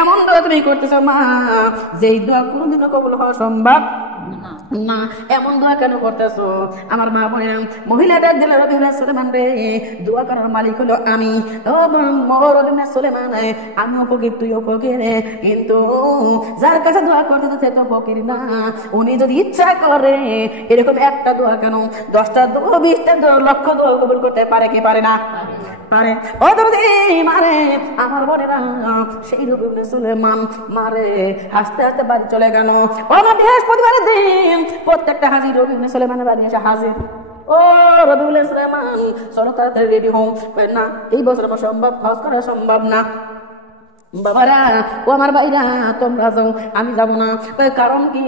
এমন দোয়া তুমি করতেছো মা যেই দোয়া কোনোদিনও কবুল হওয়া সম্ভব না। এমন দোয়া কেন করতেছো? আমার মা বলে মহিলাটা দিল রবিউল সুলেমান রে, দোয়া করার মালিক হলো আমি। ও রবিউল সুলেমান, আমি ফকির, তুইও ফকির, কিন্তু যার কাছে দোয়া করতেছে সে তো ফকির না। উনি যদি ইচ্ছা করে এরকম একটা দোয়া কেন 10টা দোয়া 20টা দোয়া লক্ষ দোয়া কবুল করতে পারে কি পারে না? পারে। ও দরদি মারে আমার বলে না, সেই রবিউল সুলেমান মারে হাসতে হাসতে বাড়ি চলে গেল। ও আমার বৃহস্পতিবারের দিন প্রত্যেকটা হাজির রবিউল সুলেমানের বাড়ি এসে হাজির। ও রবিউল সুলেমান চলো তাড়াতাড়ি রেডি হও। না, এই বছর আমার সম্ভব, হজ করা সম্ভব না। বাবারা ও আমার ভাইরা তোমরা যাও, আমি যাবো না। কারণ কি?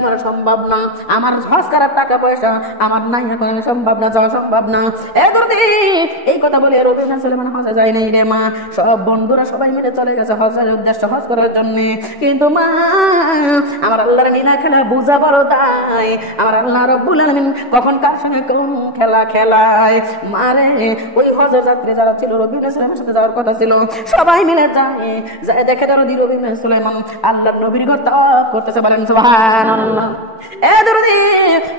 আমার সম্ভব না, আমার হজ করার টাকা পয়সা আমার নাই, এখন সম্ভব না, যাওয়া সম্ভব না। এই কথা বলে রবিউল সুলেমান হজে যায় নাই রে মা। সব বন্ধুরা সবাই মিলে চলে গেছে হজের উদ্দেশ্যে, হজ করার জন্য। কিন্তু মা আমার আল্লাহর নীলা খেলা বুঝা বড় তাই আমার আল্লাহ রব্বুল আলামিন কখন কার সঙ্গে কোন খেলা খেলায়। মারে ওই হজের যাত্রী যারা ছিল রবিউল সুলেমানের সাথে যাওয়ার কথা ছিল সবাই মিলে যায়, দেখে দরদি রবিউল সুলেমান আল্লাহর নবীর ঘর তাওয়াফ করতেছে, বলেন সুবহানাল্লাহ। দরদি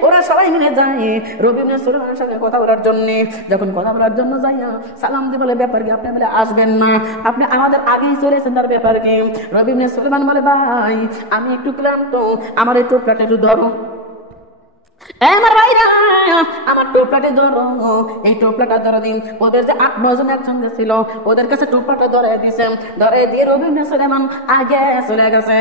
ওরা সবাই মিলে যায় রবিউল সুলেমানের সঙ্গে কথা বলার জন্য। যখন কথা বলার জন্য যাই সালাম দিয়ে বলে ব্যাপার কি, আপনি বলে আসবেন না, আপনি আমাদের আগেই চলেছেন, তার ব্যাপার কি? রবিউল সুলেমান বলে ভাই আমি একটু ক্লান্ত, আমার এই টোপলাটা একটু ধরো। আমার ভাইরা আমার টোপলাটা ধরো, এই টোপলাটা ধরে দিন। ওদের যে 8-9 জন একসঙ্গে ছিল ওদের কাছে টোপলাটা ধরে দিয়েছে, ধরে দিয়ে রবিউল সুলেমান আগে চলে গেছে।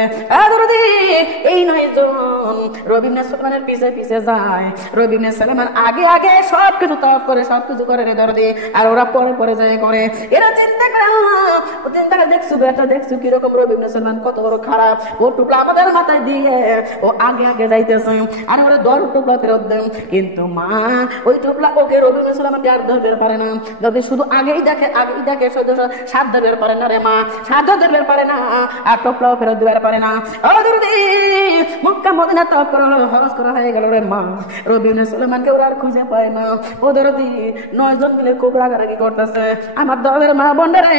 এই 9 জন রবিউল সুলেমানের পিছে পিছে যায়, রবিউল সুলেমান আগে আগে সবকিছু তাওয়াফ করে সবকিছু করে রে ধরে দিয়ে, আর ওরা পরে পরে যায় করে। এরা চিন্তা করে ও চিন্তা করে দেখছো বেটা, দেখছো কিরকম রবিউল সুলেমান কত বড় খারাপ। ও টোপলা আমাদের মাথায় দিয়ে ও আগে আগে যাইতেছে, আর ওরা দর টোপলা ফেরত দেন। কিন্তু মা ওই টোপলা ওকে রবিউল সুলেমান আর ধরতে পারে না। যদি শুধু আগেই দেখে সাত ধরতে পারে না রে মা, সাত ধরতে পারে না, আর টোপলাও ফেরত দিতে পারে না। মক্কা মদিনা তাওয়াফ করা হজ করা হয়ে গেল রে মা, রবিউল সুলেমানকে ওরা আর খুঁজে পায় না। ওদের 9 জন মিলে খুব রাগারাগি করতেছে। আমার দলের মা বোনেরা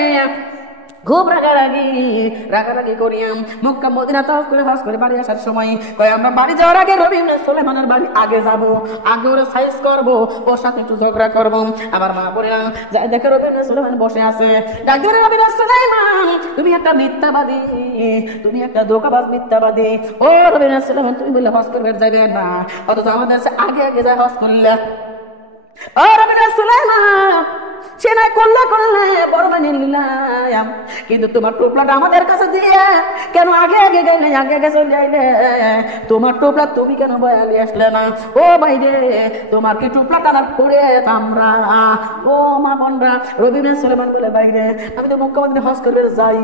খুব রাগারাগি করিয়াম মক্কা মদিনা তাওয়াফ করে হজ করে বাড়ি আসার সময় কয় আমরা বাড়ি যাওয়ার আগে রবিউল সুলেমানের বাড়ি আগে যাব, আগে ওরা সাইজ করব, ওর সাথে একটু ঝগড়া করব। আমার মা বললাম যাই দেখে রবিউল সুলেমান বসে আছে, ডাক দিয়ে রবিউল সুলেমান তুমি একটা মিথ্যাবাদী, তুমি একটা ধোঁকাবাজ মিথ্যাবাদী। ও রবিউল সুলেমান তুমি বলে হজ করবে যাবে না, অথচ আমাদের আগে আগে যা হজ করলে। ও রবিউল সুলেমান সে নাই করলে বড় বানিয়ে নিলাম, কিন্তু তোমার টোপলাটা আমাদের কাছে দিয়ে কেন আগে আগে গেলে, আগে আগে চলে আইলে? তোমার টোপলা তুমি কেন বয়ালি আসলে না? ও ভাই রে তোমার কি টোপলা টানার পরে আমরা? ও মা বোনরা রবিউল সুলেমান বলে ভাই রে আমি তো মক্কা মদিনা হজ করবে যাই,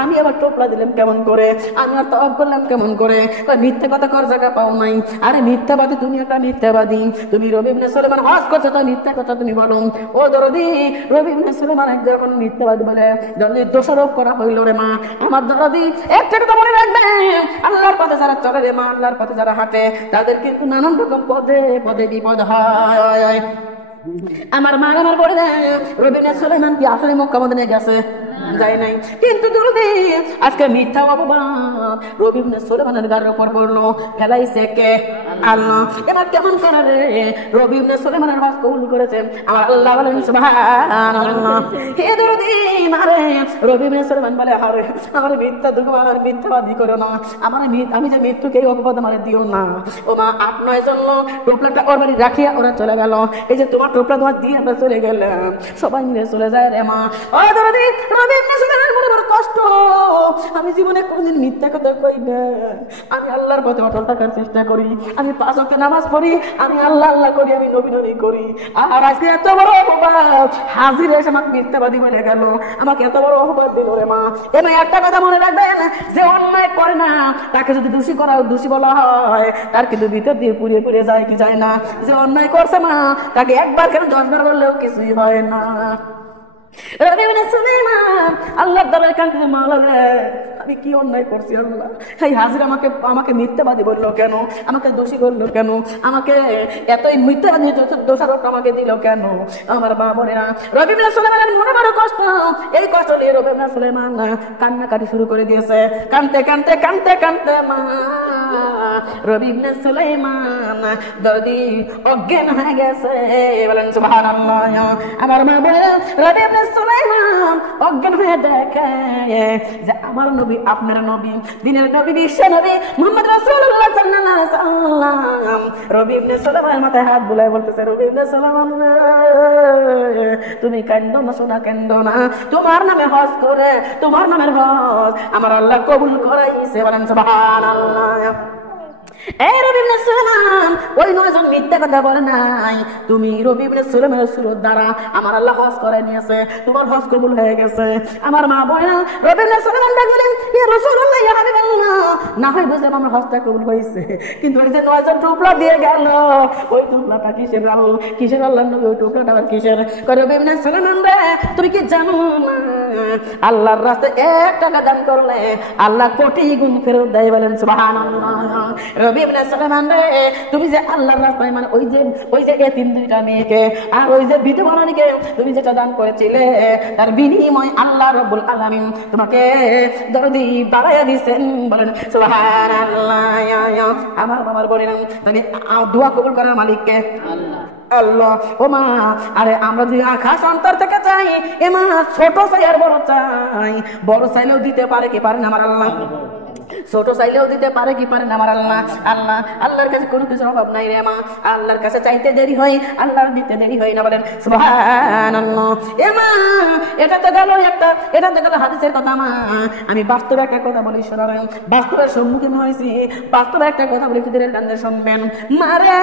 আমি আবার টোপলা দিলাম কেমন করে, আমি আর তাওয়াফ করলাম কেমন করে? মিথ্যে কথা কর জায়গা পাও নাই। আরে মিথ্যাবাদী, তুমি একটা মিথ্যাবাদী, তুমি রবিউল সুলেমান হজ করছো তো মিথ্যা কথা তুমি বলো। ও দরদি রবিউল সুলেমান যখন মিথ্যাবাদী বলে যদি দোষারোপ করা হইল রে মা, আমার দরদি একটা কথা মনে রাখবে, আল্লাহর পথে যারা চলে রে মা, আল্লাহর পথে যারা হাঁটে তাদের কিন্তু নানান রকম পদে পদে বিপদ হয়। আমার মা আমার বলে রবিউল সুলেমান কি আসলে মক্কা মদিনা গেছে? যায় নাই। কিন্তু আজকে মিথ্যা অপবাদ রবিউল সুলেমানের গায়ের উপর পড়লো, ফেলাইছে কে? আল্লাহ। এবার কেমন করে রে রবিউল সুলেমানের হজ কবুল করেছে আমার আল্লাহ, বলেন সুবহানাল্লাহ। হে দরদি মারে রবিউল সুলেমান বলে আরে আমার মিথ্যা দুঃখ আর মিথ্যাবাদী করো না, আমার আমি যে মৃত্যুকে অপবাদ আমার দিও না। ও মা 8-9 জন টোপলাটা ওর বাড়ি রাখিয়া ওরা চলে গেল, এই যে তোমার টোপলা তোমার দিয়ে আমরা চলে গেলাম, সবাই মিলে চলে যায় রে মা। ও দরদি রবিউল সুলেমানের মনে বড় কষ্ট, আমি জীবনে কোনদিন মিথ্যা কথা কই না, আমি আল্লাহর পথে অটল থাকার চেষ্টা করি, আমি 5 ওয়াক্ত নামাজ পড়ি, আমি আল্লাহ আল্লাহ করি, আমি নবী নবী করি। আর আজকে এত বড় অপবাদ হাজির এসে আমাকে মিথ্যাবাদী বলে গেল, আমাকে এত বড় অপবাদ দিল রে মা। এবার একটা কথা মনে রাখবেন, যে অন্যায় করে না তাকে যদি দোষী বলা হয় তার কিন্তু ভিতর দিয়ে পুড়িয়ে পুড়িয়ে যায় কি যায় না? যে অন্যায় করছে মা তাকে একবার কেন 10 বার বললেও কিছুই হয় না। রবি ইবনে সুলাইমান আল্লাহর দরবারে কাঁদতে, মাওলা রে আমি কি অন্যায় করছি আল্লাহ, এই হাজির আমাকে মিথ্যাবাদী বললো কেন, আমাকে দোষী বললো কেন, আমাকে এতই মিথ্যাবাদী দোষারোপ আমাকে দিল কেন। আমার মা বোনেরা, রবি ইবনে সুলাইমানের মনে বড় কষ্ট, এই কষ্ট নিয়ে রবি ইবনে সুলাইমান কান্নাকাটি শুরু করে দিয়েছে। কাঁদতে কাঁদতে কাঁদতে কাঁদতে মা রবি ইবনে সুলাইমান দরদি অজ্ঞান হয়ে গেছে। বলেন সুবহানাল্লাহ। আমার মা বলে রবি ইবনে সুলাইমান অজ্ঞান হয়ে দেখে যে আমার নবী, আপনার নবী, দিনের নবী, বিশ্ব নবী মুহাম্মদ রাসূলুল্লাহ সাল্লাল্লাহু আলাইহি ওয়াসাল্লাম রবি ইবনে সুলাইমানের মাথায় হাত বুলায় বলতেছে, রবি ইবনে সুলাইমান তুমি কান্দো না, শোনা কান্দো না, তোমার নামে হজ করে, তোমার নামের হজ আমার আল্লাহ কবুল করাইছে। বলেন সুবহানাল্লাহ। এই রবি ইবনে সুলাইমান ওই 9 জন মিথ্যা কথা বলে নাই, তুমি রবি ইবনে সুলাইমানের সুরত দ্বারা আমার আল্লাহ হজ করে নিয়েছে, তোমার হজ কবুল হয়ে গেছে। আমার মা বলে রবি ইবনে সুলাইমান বললেন, ইয়া রাসূলুল্লাহ, ইয়া হাবিবাল্লাহ, না হয় বুঝলাম আমার হজটা কবুল হয়েছে, কিন্তু ওই যে 9 জন টুকরা দিয়ে গেল, ওই টুকরাটা কিসের আল্লাহ, কিসের আল্লাহর নবী, ওই টুকরাটা আবার কিসের? রবি ইবনে সুলাইমান রে তুমি কি জানো না আল্লাহর রাস্তায় 1 টাকা দান করলে আল্লাহ কোটি গুণ ফেরত দেয়। বলেন সুবহানাল্লাহ। রবি ইবনে সুলাইমান রে তুমি যে আল্লাহর রাস্তায়, মানে ওই যে এতিম 2টা মেয়েকে আর ওই যে বিধবা নারীকে তুমি যেটা দান করেছিলে, তার বিনিময় আল্লাহ রাব্বুল আলামিন তোমাকে দরদি বাড়াইয়া দিয়েছেন। বলেন সুবহানাল্লাহ। আমার বলেন তাহলে দোয়া কবুল করার মালিক কে? আল্লাহ। আল্লাহ। ও মা, আরে আমরা যদি আকাশ অন্তর থেকে চাই, এ মা ছোট চাই আর বড় চাই, বড় চাইলেও দিতে পারে কি পারে না আমার আল্লাহ? ছোট চাইলেও দিতে পারে কি পারে না আমার আল্লাহ? আল্লাহর কাছে কোনো কিছুর অভাব নাই রে মা, আল্লাহর কাছে চাইতে দেরি হয়, আল্লাহর দিতে দেরি হয় না। বলেন সুবহানাল্লাহ। এ মা এটা তো গেল হাদিসের কথা। মা আমি বাস্তবে একটা কথা বলি, শোনাবেন, বাস্তবের সম্মুখীন হয়েছি, বাস্তবে একটা কথা বলি, কিদের কান্দে শুনবেন। মারে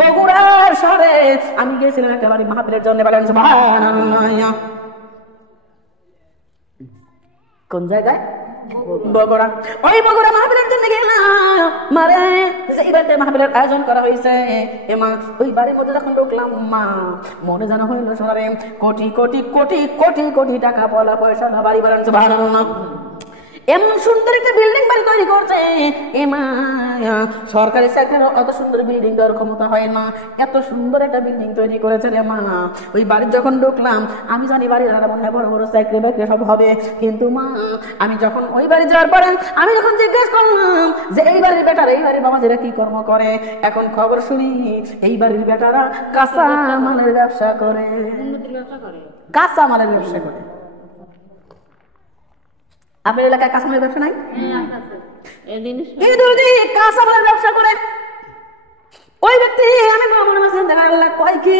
বগুড়ার শহরে আমি গিয়েছিলাম একটা বাড়ি মাহফিলের জন্য। বলেন সুবহানাল্লাহ। কোন জায়গায়? বগুড়া। ওই বগুড়া মাহফিলের জন্য গেলাম। মারে যেই বাড়িতে মাহফিলের আয়োজন করা হয়েছে, এমা ওই বাড়ির মধ্যে যখন ঢুকলাম, মা মনে জানা হইল সোনারে কোটি কোটি কোটি কোটি কোটি টাকা পয়লা পয়সা বাড়ি। বলেন সুবহানাল্লাহ। এমন সুন্দর একটা বিল্ডিং বাড়ি তৈরি করছে, এমা সরকারি চাকরির অত সুন্দর বিল্ডিং দেওয়ার ক্ষমতা হয় না, এত সুন্দর একটা বিল্ডিং তৈরি করেছে রে মা। ওই বাড়ির যখন ঢুকলাম, আমি জানি বাড়ির মনে হয় বড় বড় চাকরি বাকরি সব হবে, কিন্তু মা আমি যখন ওই বাড়ি যাওয়ার পরে আমি যখন জিজ্ঞেস করলাম যে এই বাড়ির বেটারা, এই বাড়ির বাবাজিরা কি কর্ম করে, এখন খবর শুনি এই বাড়ির বেটারা কাঁচা মালের ব্যবসা করে। কাঁচা মালের ব্যবসা করে। আপনার এলাকায় কাঁচামালের ব্যবসা নাই? কাঁচামালের ব্যবসা করে ওই ব্যক্তি, আমি আল্লাহ কয় কি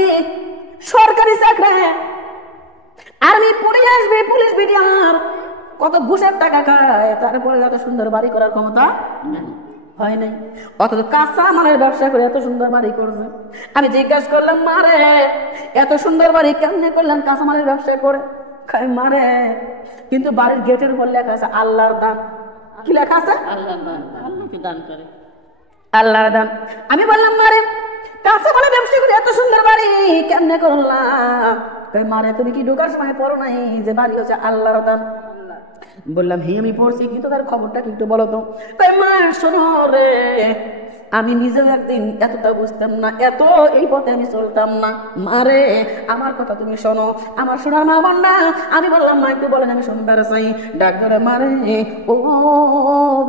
সরকারি চাকরি, আর্মি, পুলিশ বিডিআর কত ঘুষের টাকা খায়, তারপরে এত সুন্দর বাড়ি করার ক্ষমতা হয় নাই, অথচ কাঁচামালের ব্যবসা করে এত সুন্দর বাড়ি করছে। আমি জিজ্ঞাসা করলাম, মারে এত সুন্দর বাড়ি কেমনে করলেন কাঁচামালের ব্যবসা করে? মারে কিন্তু বাড়ির গেটের উপর লেখা আছে আল্লাহর দান। কি লেখা আছে? আল্লাহর দান। আমি বললাম, মারে কাঁচামালের ব্যবসা করে এত সুন্দর বাড়ি কেমনে করলাম? মারে তুমি কি ঢোকার সময় পড়ো নাই যে বাড়ি হচ্ছে আল্লাহর দান? বললাম, হ্যাঁ আমি পড়ছি, কিন্তু তার খবরটা কি একটু বলো তো। মা শোনো রে, আমি নিজেও একদিন এতটা বুঝতাম না, এত এই পথে আমি চলতাম না। মারে আমার কথা তুমি শোনো, আমার শোনার মা আমার না। আমি বললাম, মা একটু বলেন, আমি শুনবার চাই। ডাক ধরে, মারে ও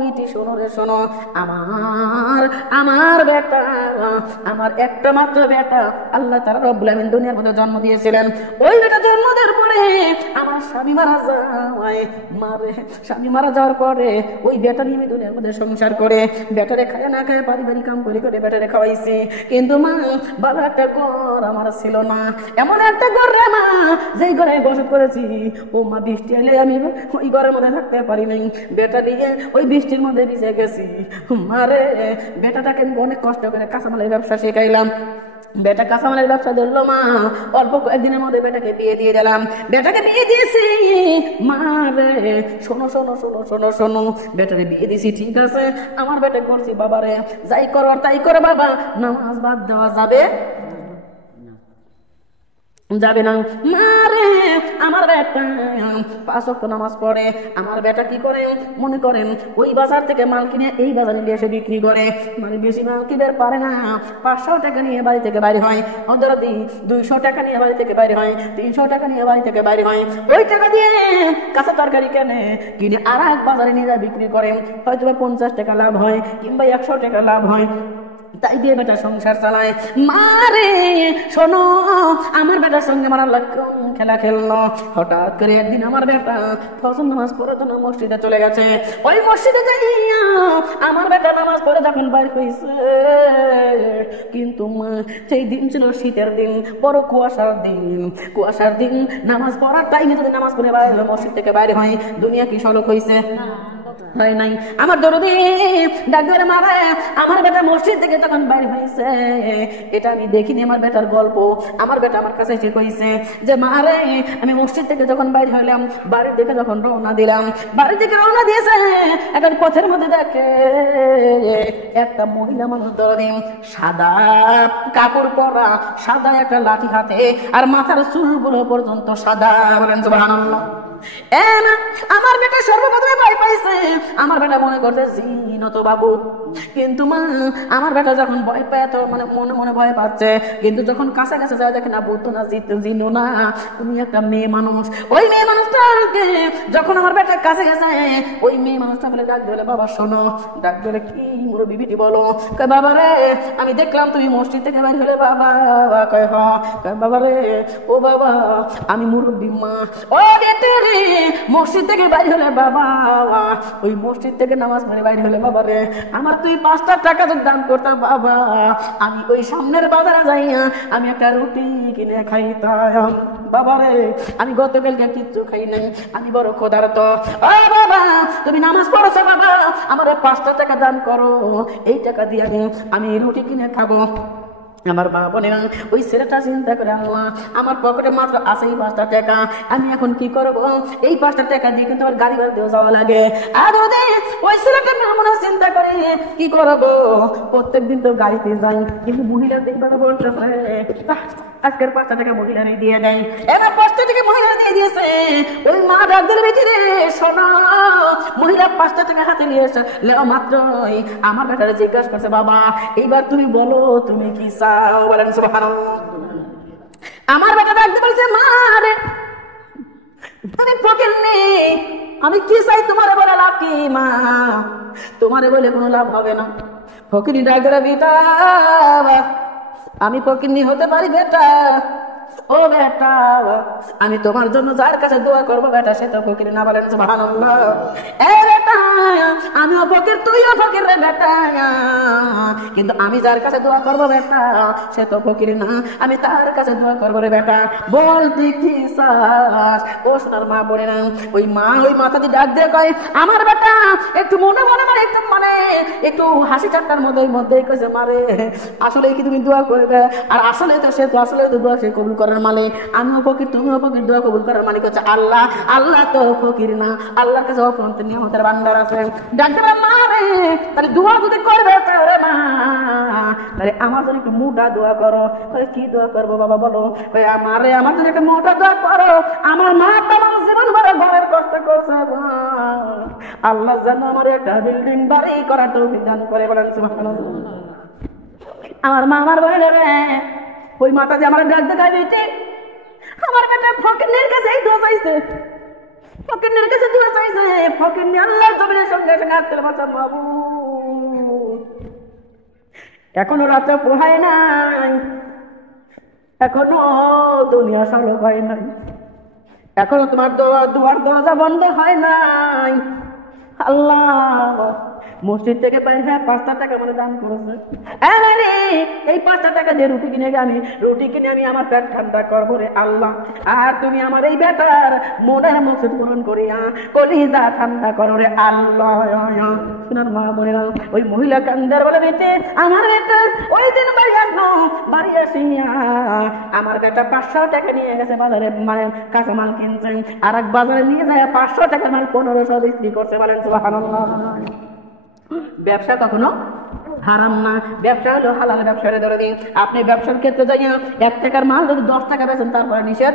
বিটি শোনো রে, শোনো, আমার বেটা, আমার একটা মাত্র বেটা আল্লাহ তাআলা রব্বুল আমিন দুনিয়ার মধ্যে জন্ম দিয়েছিলেন। ওই বেটা জন্ম দেওয়ার পরে আমার স্বামী মারা যায়। মারে স্বামী মারা যাওয়ার পরে ওই বেটা নিয়ে আমি দুনিয়ার মধ্যে সংসার করে বেটারে খায় না খায় পারিবারিক কাম করে করে বেটারে খাওয়াইছি, কিন্তু মা ভালো একটা ঘর আমার ছিল না। এমন একটা ঘর রে মা, যেই ঘরে বসত করেছি, ও মা বৃষ্টি এলে আমি ওই ঘরের মধ্যে থাকতে পারি নাই, বেটা নিয়ে ওই বৃষ্টির মধ্যে ভিজে গেছি। মারে বেটাটাকে আমি অনেক কষ্ট করে কাঁচামালের ব্যবসা শেখাইলাম। বেটা কাঁচামালের ব্যবসা ধরলো মা, অল্প কয়েকদিনের মধ্যে বেটাকে বিয়ে দিয়ে দিলাম। বেটাকে বিয়ে দিয়েছি। মারে শোনো শোনো শোনো শোনো শোনো, বেটারে বিয়ে দিয়েছি ঠিক আছে, আমার বেটা বলছি, বাবারে যাই করো তাই করো বাবা, নামাজ বাদ দেওয়া যাবে না। মারে আমার বেটা 5 ওয়াক্ত নামাজ পড়ে। আমার বেটা কি করে মনে করেন ওই বাজার থেকে মাল কিনে এই বাজারে নিয়ে এসে বিক্রি করে, মানে বেশি মাল কিনতে পারে না, 500 টাকা নিয়ে বাড়ি থেকে বাইরে হয়, অন্তর 200 টাকা নিয়ে বাড়ি থেকে বাইরে হয়, 300 টাকা নিয়ে বাড়ি থেকে বাইরে হয়। ওই টাকা দিয়ে কাঁচা তরকারি কিনে আর এক বাজারে নিয়ে যায় বিক্রি করে, হয়তো 50 টাকা লাভ হয় কিংবা 100 টাকা লাভ হয়, তাই দিয়ে বেটা সংসার চালায়। মারে শোনো, আমার বেটার সঙ্গে আমার আল্লাহ খেলা খেললো। হঠাৎ করে একদিন আমার বেটা ফজর নামাজ পড়ার জন্য মসজিদে চলে গেছে। ওই মসজিদে যাইয়া আমার বেটা নামাজ পড়ে যখন বাইর হয়েছে, কিন্তু সেই দিন ছিল শীতের দিন, বড় কুয়াশার দিন। নামাজ পড়ার টাইমে যদি নামাজ পড়ে বাইরে মসজিদ থেকে বাইরে হয়, দুনিয়া কি সড়ক হয়েছে? হয় নাই। আমার দরদি ডাক্তার মারে আমার বেটা মসজিদ থেকে তখন বাইরে হয়েছে, এটা আমি দেখিনি, আমার বেটার গল্প। আমার বেটা আমার কাছে এসে কইছে যে মারে আমি মসজিদ থেকে যখন বাইরে হইলাম, বাড়ির দিকে যখন রওনা দিলাম, বাড়ি থেকে রওনা দিয়েছে, এখন পথের মধ্যে দেখে একটা মহিলা মানুষ দরদি সাদা কাপড় পরা, সাদা একটা লাঠি হাতে, আর মাথার চুলগুলো পর্যন্ত সাদা। বলেন সুবহানাল্লাহ। আমার বেটা সর্বপ্রথমে ভয় পাইছে, আমার বেটা মনে করতে জিনত বাবু, কিন্তু মা আমার বেটা যখন ভয় পায় তো মানে মনে মনে ভয় পাচ্ছে, কিন্তু যখন কাছাকাছি যায় দেখে না বুদ্ধ না জিনো না, তুমি একটা মেয়ে মানুষ। ওই মেয়ে মানুষটাকে যখন আমার বেটা কাছে গেছে, ওই মেয়ে মানুষটা বলে ডাক দিলে বাবা শোনো, ডাক দিলে কি মুরব্বি বিটি বলো, কয় বাবা রে আমি দেখলাম তুমি মসজিদ থেকে বের হলে বাবা, কয় হ, কয় বাবা রে ও বাবা আমি মুরব্বি মা, ও বেটে রে মসজিদ থেকে বাইরে হলে বাবা, ওই মসজিদ থেকে নামাজ পড়ে বাইরে হলে বাবা রে আমার তুই 5টা টাকা যদি দান করতাম বাবা, আমি ওই সামনের বাজারে যাইয়া আমি একটা রুটি কিনে খাইতাম বাবা রে, আমি গতকালকে কিচ্ছু খাই নাই, আমি বড় ক্ষুধার্ত। ও বাবা তুমি নামাজ পড়েছো বাবা, আমার 5টা টাকা দান করো, এই টাকা দিয়ে আমি রুটি কিনে খাবো। আমার বাবা বলে ওই ছেলেটা চিন্তা করে আল্লাহ আমার পকেটে মাত্র আছে 5টা টাকা, আমি এখন কি করবো? এই 5টা টাকা দিয়ে কিন্তু আমার গাড়ি ভাড়া দিয়ে যাওয়া লাগে। আর ওই ছেলেটা মনে চিন্তা করে কি করবো, প্রত্যেকদিন তো গাড়িতে যাই, কিন্তু মহিলা দেখবার বলতেছে আজকের 5টা টাকা মহিলারই দিয়ে দেয়। এবার 5টা টাকা মহিলা দিয়ে দিয়েছে। ওই মা ডাক্তারের ভিতরে শোনা মহিলা 5টা টাকা হাতে নিয়ে এসে মাত্রই আমার বেটারে জিজ্ঞাসা করছে বাবা এইবার তুমি বলো তুমি কি চাও? বলেন সুবহানাল্লাহ। আমার বেটা ডাকতে বলছে মা রে আমি ফকির নেই, আমি কি চাই তোমারে বলে লাভ কি মা? তোমারে বলে কোনো লাভ হবে না। ফকিরি ডাকতে বেটা আমি ফকিরনি হতে পারি বেটা, ও বেটা আমি তোমার জন্য যার কাছে দোয়া করবো বেটা সে তো ফকির না। বলেন সুবহানাল্লাহ। এ বেটা আমিও ফকির তুইও ফকির রে বেটা, কিন্তু আমি যার কাছে দোয়া করবো বেটা সে তো ফকির না, আমি তার কাছে দোয়া করবো রে বেটা। বলতে কি চাস? ও সোনার মা বলে না ওই মা ওই মাথা দিয়ে ডাক দিয়ে কয় আমার বেটা একটু মনে মনে মানে একটু মানে একটু হাসি ঠাট্টার মধ্যেই কইছে মারে আসলে কি তুমি দোয়া করবে? আর আসলে তো সে তো আসলে তো দোয়া সে কবুল করার মালিক, আমিও ফকির তুমিও ফকির, দোয়া কবুল করার মালিক হচ্ছে আল্লাহ। আল্লাহ তো ফকির না, আল্লাহর কাছে অফরন্ত নিয়ামতের ভান্ডার আছে। ডাকতে মা রে তাহলে দোয়া যদি করবে তাহলে মা তাহলে আমার জন্য একটু মোটা দোয়া করো। কি দোয়া করবো বাবা বলো? আমারে আমার জন্য একটা মোটা দোয়া করো, আমার মা আমার জীবন ভরে ঘরের কষ্ট করছে, আল্লাহ যেন আমার একটা বিল্ডিং বাড়ি করার তৌফিক দান করে। বলেন সুবহানাল্লাহ। আমার মা আমার বলে রে ওই মাতা যে আমার ডাক দেখায় বেটি আমার বেটা ফকিরের কাছে দোয়া চাইছে, ফকিরের কাছে দোয়া চাইছে, ফকির আল্লাহর জমিনের সঙ্গে সঙ্গে আত্মের বাঁচা বাবু এখনো রাতে পোহায় নাই, এখনো দুনিয়া সড়ক হয় নাই, এখনো তোমার দুয়ার দরজা বন্ধ হয় নাই। আল্লাহ মসজিদ থেকে পাই হ্যাঁ 5টা টাকা মানে দান করেছে, এই 5টা টাকা দিয়ে রুটি কিনে আমি আমার পেট ঠান্ডা করবো রে আল্লাহ। আর তুমি আমার এই বেটার মনের মকসদ পূরণ করিয়া কলিজা ঠান্ডা করো রে আল্লাহ। শোনার মা বোনেরা ওই মহিলা কান্দার বলে বেটে আমার বেটা ওই দিন বাড়ি আসিয়া আমার বেটা 500 টাকা নিয়ে গেছে বাজারে, মানে কাঁচা মাল কিনছে, আর এক বাজারে নিয়ে যায় 500 টাকা মাল 1500 বিক্রি করছে। বলেন সুবহানাল্লাহ। ব্যবসা কখনো হারাম না, ব্যবসা হলো হালাল ব্যবসারে ধরে দিন। আপনি ব্যবসার ক্ষেত্রে যাইয়া 1 টাকার মাল যদি 10 টাকা বেচেন তারপরে নিষেধ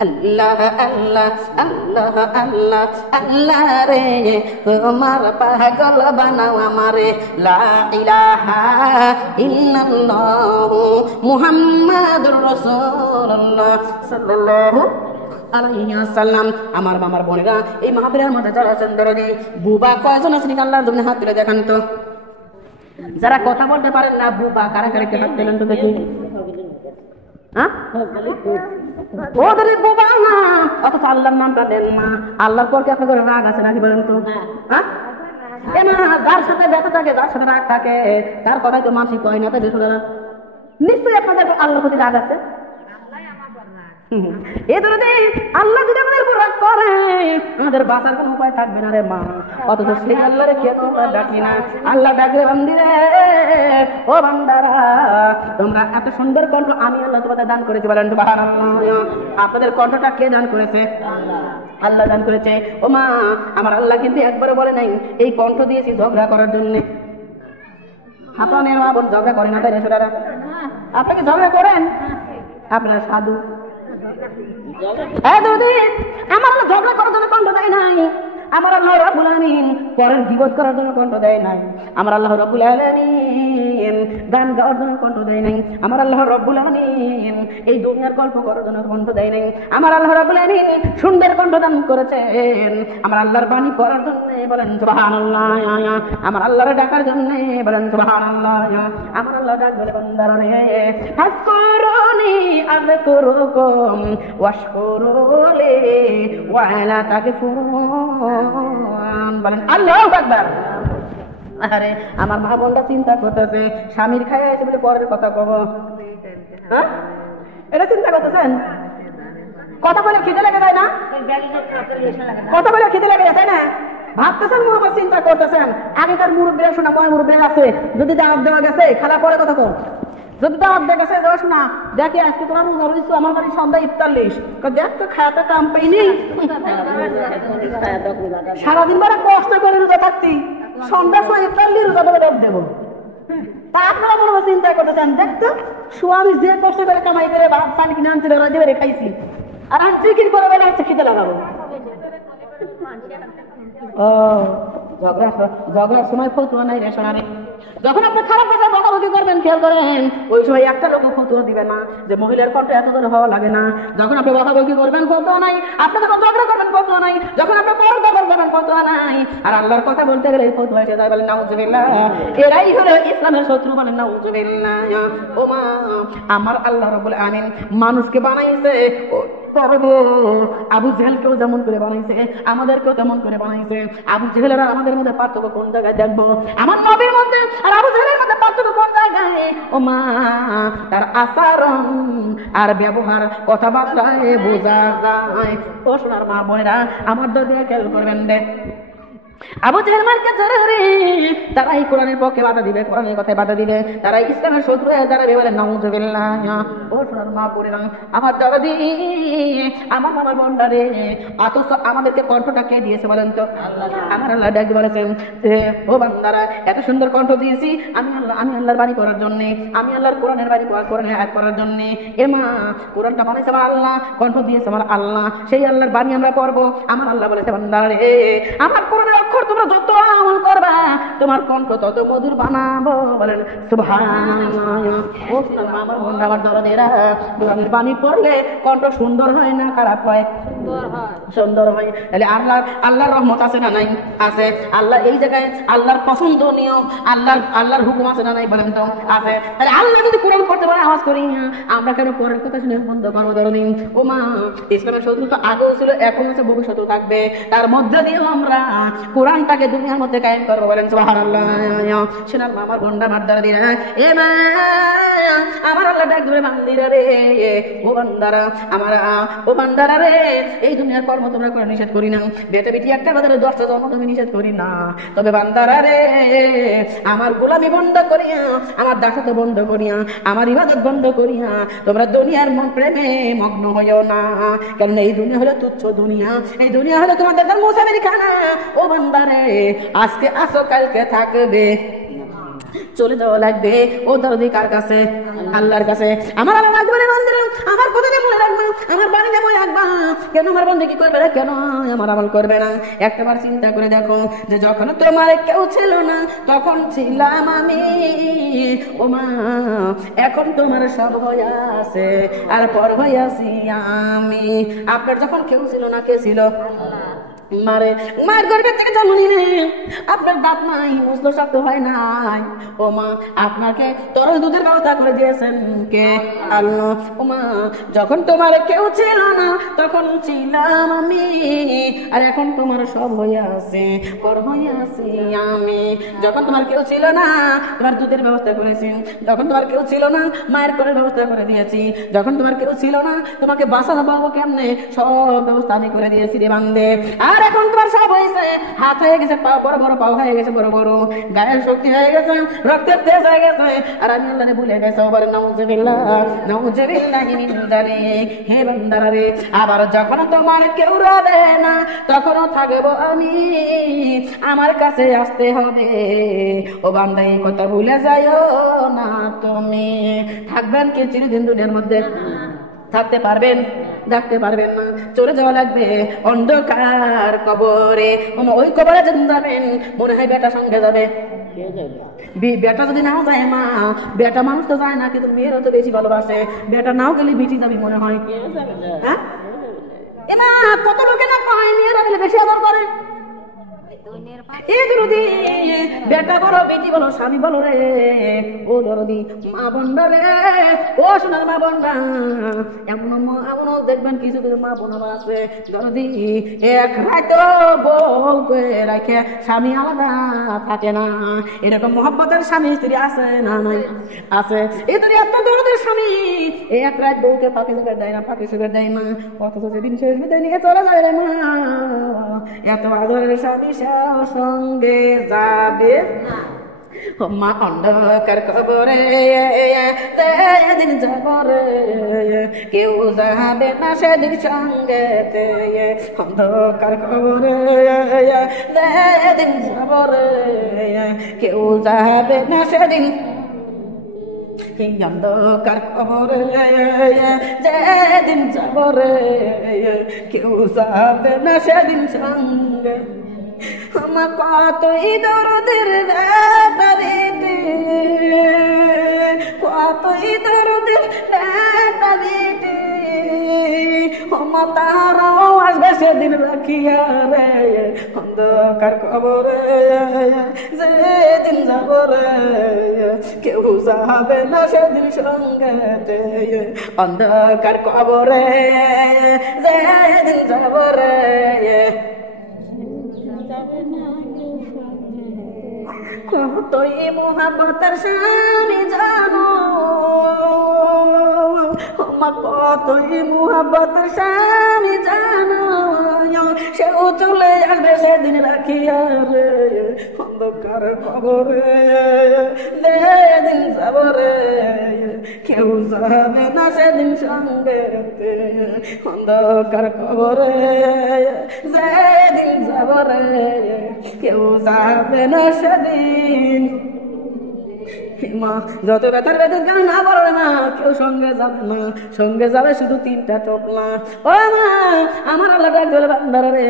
আল্লাহ আল্লাহ আল্লাহ আল্লাহ আল্লাহ রে তোমার পাগল বানাও আমারে লা ইলাহা ইল্লাল্লাহু মুহাম্মাদুর রাসূলুল্লাহ সাল্লাল্লাহু আলাইহি ওয়াসাল্লাম। আমার মামার বোনেরা, এই মাহফিলের মধ্যে যারা আছেন দরদি বুবা কয়জন আছেন আল্লাহর জন্য হাত তুলে দেখান তো। যারা কথা বলতে পারেন না বুবা কারা কারা হাত তুলেন তো দেখি। হ্যাঁ ওদের বুবা না, অথচ আল্লাহর নামটা দেন না। আল্লাহর পর কি আপনাদের রাগ আছে নাকি বলেন তো? হ্যাঁ যার সাথে ব্যথা থাকে, যার সাথে রাগ থাকে, তার কথাই তো মানসিক হয় না। তাই নিশ্চয়ই আপনাদের আল্লাহর প্রতি রাগ আছে। আল্লাহ যদি আমাদের উপর রাগ করে আমাদের বাঁচার কোনো উপায় থাকবে না রে মা। অথচ সেই আল্লাহরে কে তোমরা ডাকি না। আল্লাহ ডাকলে বান্দিরে, ও বান্দারা তোমরা এত সুন্দর কণ্ঠ আমি আল্লাহ তোমাদের দান করেছি বলেন সুবহানাল্লাহ। আপনাদের কণ্ঠটা কে দান করেছে? আল্লাহ দান করেছে। ও মা, আমার আল্লাহ কিন্তু একবারও বলে নাই এই কণ্ঠ দিয়েছি ঝগড়া করার জন্য। আপনার মা বোন ঝগড়া করে না, তাই রেশোরা আপনাকে ঝগড়া করেন? আপনারা সাধু। আমার আল্লাহ ঝগড়া করার জন্য কণ্ঠ দেয় নাই। আমার আল্লাহ রাব্বুল আলামিন পরের গীবত করার জন্য কণ্ঠ দেয় নাই। আমার আল্লাহ রাব্বুল আলামিন গান গাওয়ার জন্য কণ্ঠ দেয় নাই। আমার আল্লাহ রাব্বুল আলামিন এই দুনিয়ার গল্প করার জন্য কণ্ঠ দেয় নাই। আমার আল্লাহ রাব্বুল আলামিন সুন্দর কণ্ঠ দান করেছেন আমার আল্লাহর বাণী পড়ার জন্য বলেন সুবহানাল্লাহ। আমার আল্লাহর ডাকার জন্য বলেন সুবহানাল্লাহ। আমার আল্লাহ ডাক বলে বান্দারা রে ফাজকুরুনি আযকুরুকুম ওয়াশকুরুলি ওয়া লা তাকফুরুন বলেন আল্লাহু আকবার। আরে আমার মা বোনটা চিন্তা করতেছে স্বামীর খায় এসে বলে পরের কথা কব। হ্যাঁ এটা চিন্তা করতেছেন? কথা বলে খিদে লেগে যায় না? কথা বলে খিদে লেগে যায় তাই না? ভাবতেছেন মোহাম্মদ, চিন্তা করতেছেন আগেকার মুরব্বীরা শোনা ময় মুরব্বীরা আছে, যদি দাওয়াত দেওয়া গেছে খালা পরে কথা কো, যদি দাওয়াত দেওয়া গেছে যাস না দেখে আজকে তোরা রোজা রয়েছো আমার বাড়ি সন্ধ্যা ইফতার লিস, দেখ তো খায়াতে কাম পাইনি। সারাদিন বেলা কষ্ট করে রোজা থাকতি, সন্ধ্যার সময় ইফতার লি রোজা দেবে দেবো। তা আপনারা মনে হয় চিন্তা করতেছেন দেখতো স্বামী যে কষ্ট করে কামাই করে ভাত পানি কিনে আনছিল রাজি বেড়ে খাইছি, আর আমি চিকির করে বেলা হচ্ছে খিদে লাগাবো। ও ঝগড়ার সময় ফতুয়া নাই রেশনা নেই। যখন আপনি খারাপ ভাষা বকাবকি করবেন খেয়াল করেন ওই সময় একটা লোক ফতুয়া দিবে না যে মহিলার কণ্ঠ এত দূর হওয়া লাগে না। যখন আপনি বকাবকি করবেন ফতুয়া নাই, আপনি যখন ঝগড়া করবেন ফতুয়া নাই, যখন আপনি পর্দা করবেন ফতুয়া নাই। আর আল্লাহর কথা বলতে গেলে ফতুয়া এসে যায় বলেন নাউজুবিল্লাহ। এরাই হলো ইসলামের শত্রু বলেন নাউজুবিল্লাহ। ও মা, আমার আল্লাহ রাব্বুল আমিন মানুষকে বানাইছে আবু জেহেলকেও যেমন করে বানাইছে আমাদেরকেও তেমন করে বানাইছে। আবু জেহেল আর আমাদের মধ্যে পার্থক্য কোন জায়গায় দেখবো? আমার নবীর মধ্যে আর আবু জেহেলের মধ্যে পার্থক্য কোন জায়গায়? ও মা, তার আচরণ আর ব্যবহার কথাবার্তায় বোঝা যায়। ও সোনার মা বোনেরা আমার দিয়ে খেয়াল করবেন রে, আবু জেহেল মার্কে ধরে তারা এই কোরআনের পক্ষে বাধা দিবে, কোরআনের কথায় বাধা দিবে, তারা ইসলামের শত্রু হয়ে দাঁড়াবে বলে নাউজুবিল্লাহ। ও সোনার মা বোনেরা আমার দাদি আমার মামার বোনটারে অথচ আমাদেরকে কণ্ঠটা কে দিয়েছে বলেন তো? আমার আল্লাহ ডাক বলেছেন ও বান্দারা এত সুন্দর কণ্ঠ দিয়েছি আমি আল্লাহর বাণী করার জন্যে, আমি আল্লাহর কোরআনের বাণী কোরআনের আয়াত করার জন্যে। এ মা, কোরআনটা বানাইছে আমার আল্লাহ, কণ্ঠ দিয়েছে আমার আল্লাহ, সেই আল্লাহর বাণী আমরা পড়বো। আমার আল্লাহ বলেছে বান্দারে আমার কোরআনের অক্ষর তোমরা যত আমল করবা তোমার কণ্ঠ তত মধুর বানাবো বলেন সুবহানাল্লাহ। ও আমার বন্ধু আমার দরদেরা কোরআনের বাণী পড়লে কণ্ঠ সুন্দর হয় না খারাপ হয়? সুন্দর হয়। তাহলে আল্লাহর রহমত আছে না নাই? আছে। আল্লাহ এই জায়গায় আল্লাহর পছন্দনীয় আল্লাহর হুকুম আছে না নাই বলেন তো? আছে। তাহলে আল্লাহ যদি কোরআন পড়তে পারে আওয়াজ করি আমরা কেন পরের কথা শুনে বন্ধ করবো? ধরুন ও মা, ইসলামের শত্রু তো আগেও ছিল এখন আছে ভবিষ্যতেও থাকবে, তার মধ্যে দিয়েও আমরা কোরআনটাকে দুনিয়ার মধ্যে কায়েম করবো বলেন সুবহানাল্লাহ। শোনাল আমার গন্ডা মারদার দিয়ে এ মা, আমার আল্লাহ ডাক ধরে বান্দিরা রে ও বান্দারা আমার ও বান্দারা রে এই দুনিয়ার কর্ম তোমরা করে নিষেধ করি না, বেটা বেটি একটা বাজারে 10টা জন্ম তুমি নিষেধ করি না, তবে বান্দারা রে আমার গোলামি বন্ধ করিয়া, আমার দাসত্ব বন্ধ করিয়া, আমার ইবাদত বন্ধ করিয়া তোমরা দুনিয়ার প্রেমে মগ্ন হইও না। কারণ এই দুনিয়া হলো তুচ্ছ দুনিয়া, এই দুনিয়া হলো তোমাদের মুসাফির খানা। ও বান্দারে আজকে আসো কালকে থাকবে, চলে যাওয়া লাগবে। ও দরদি কার কাছে? আল্লাহর কাছে। আমার আল্লাহ রাখবে বান্দারা আমার কথা মনে রাখবে। আমার বাড়ি যাবো একবার, কেন আমার বন্ধু কি করবে না, কেন আমার আমল করবে না? একটাবার চিন্তা করে দেখো যে যখন তোমার কেউ ছিল না তখন ছিলাম আমি, ও মা এখন তোমার সব হয়ে আছে আর পর হয়ে আছি আমি। আপনার যখন কেউ ছিল না, কে ছিল? মায়ের গর্ভের থেকে জন্ম নিলেন, আপনার দাঁত নাই, মুসলো শক্ত হয় নাই, ও মা আপনাকে তরল দুধের ব্যবস্থা করে দিয়েছেন কে? আল্লাহ। ও মা যখন তোমার কেউ ছিল না তখন ছিলাম আমি, আর এখন তোমার সব হয়ে আছে, পর হয়ে আছি আমি। যখন তোমার কেউ ছিল না তোমার দুধের ব্যবস্থা করেছি, যখন তোমার কেউ ছিল না মায়ের কোলের ব্যবস্থা করে দিয়েছি, যখন তোমার কেউ ছিল না তোমাকে বাঁচানো পাবো কেমনে, সব ব্যবস্থা আমি করে দিয়েছি রে বান্দে। আর এখন তোমার সব হয়েছে, হাত হয়ে গেছে, পা বড় বড়, পাও হয়ে গেছে বড় বড়, গায়ের শক্তি হয়ে গেছে, রক্তের তেজ হয়ে গেছে, আর আমি আল্লাহরে ভুলে গেছে। ওবার নাউজুবিল্লাহ নাউজুবিল্লাহ মিন যালিক। হে বান্দারা রে, আবার যখন তোমার কেউ রবে না তখনও থাকবো আমি, আমার কাছে আসতে হবে। ও বান্দা এই কথা ভুলে যাইও না তুমি। থাকবেন কি চিরদিন দুনিয়ার মধ্যে? থাকতে পারবেন? থাকতে পারবেন না, চলে যাওয়া লাগবে অন্ধকার কবরে। ওই কবরে যখন যাবেন মনে হয় বেটা সঙ্গে যাবে। বেটা যদি নাও যায় মা, বেটা মানুষ তো যায় না, কিন্তু মেয়েরা তো বেশি ভালোবাসে, বেটা নাও গেলে বেটি যাবি মনে হয়। হ্যাঁ এমা কত লোকে না পায়, মেয়েরা গেলে বেশি আদর করে। বেটা বলো, বেটি বলো, স্বামী বলো রে, ও দরদি মা বোনরা রে, ও সোনার মা বোনরা, এমনও দেখবেন কিছু কিছু মা বোন আছে দরদি এক রাত বউ রাখে স্বামী আলাদা থাকে না। এরকম মহব্বতের স্বামী স্ত্রী আছে না? নাই, আছে। এই তো এত দরদের স্বামী এক রাত বউকে ফাঁকি সুখের দেয় না, ফাঁকি সুখের দেয় না, অথচ সেদিন শেষ বিদায় নিয়ে চলে যায় রে মা। এত আদরের স্বামী সঙ্গে যাবে মা অন্ধকার কবরে, সেদিন যাব রে কেউ যাবে না সেদিন সঙ্গে, অন্ধকার কবরে সেদিন যাব রে কেউ যাবে না সেদিন, অন্ধকার কবরে যেদিন যাব রে কেউ যাবে না সেদিন সঙ্গে। আমার কতই দরদের ব্যাপারিতে, কতই দরদের ব্যাপারিতে, আমার তারাও আসবে সেদিন রাখিয়া রে অন্ধকার কবরে যেদিন যাব রে কেউ যাবে না সেদিন সঙ্গে, অন্ধকার কবরে যেদিন যাব রে কতই মোহাব্বতের স্বামী জানো, কতই মোহাব্বতের স্বামী জানো, সেও চলে আসবে সেদিন রাখিয়া রে অন্ধকার কবরে যেদিন যাব রে কেউ যাবে না সেদিন সঙ্গে, অন্ধকার কবরে যেদিন যাব রে কেউ যাবে না সেদিন। মা যত ব্যথার ব্যথার গান না বলো না, কেউ সঙ্গে যাবে না, সঙ্গে যাবে শুধু তিনটা টোপলা। ও মা আমার আল্লাহ ডাক ধরে বান্দারা রে,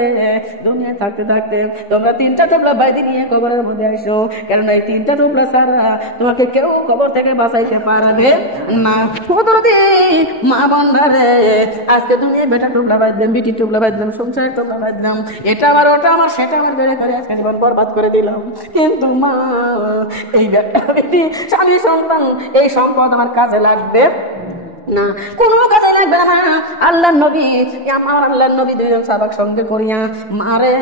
দুনিয়ায় থাকতে থাকতে তোমরা তিনটা টোপলা বাইরে নিয়ে কবরের মধ্যে আসো, কারণ এই তিনটা টোপলা ছাড়া তোমাকে কেউ কবর থেকে বাঁচাইতে পারবে না। মা বান্দারে আজকে তুমি বেটা টোপলা বাঁধলাম, বিটি টোপলা বাঁধলাম, সংসারের টোপলা বাঁধলাম, এটা আমার ওটা আমার সেটা আমার বেড়ে করে আজকে জীবন বরবাদ করে দিলাম। কিন্তু মা এই বেটা বেটি স্বামী সন্তান এই সম্পদ আমার কাজে লাগবে না, কোনো কাজে লাগবে না। আল্লাহর নবী, আমার আল্লাহর নবী দুইজন সাহাবাকে সঙ্গে করিয়া মারে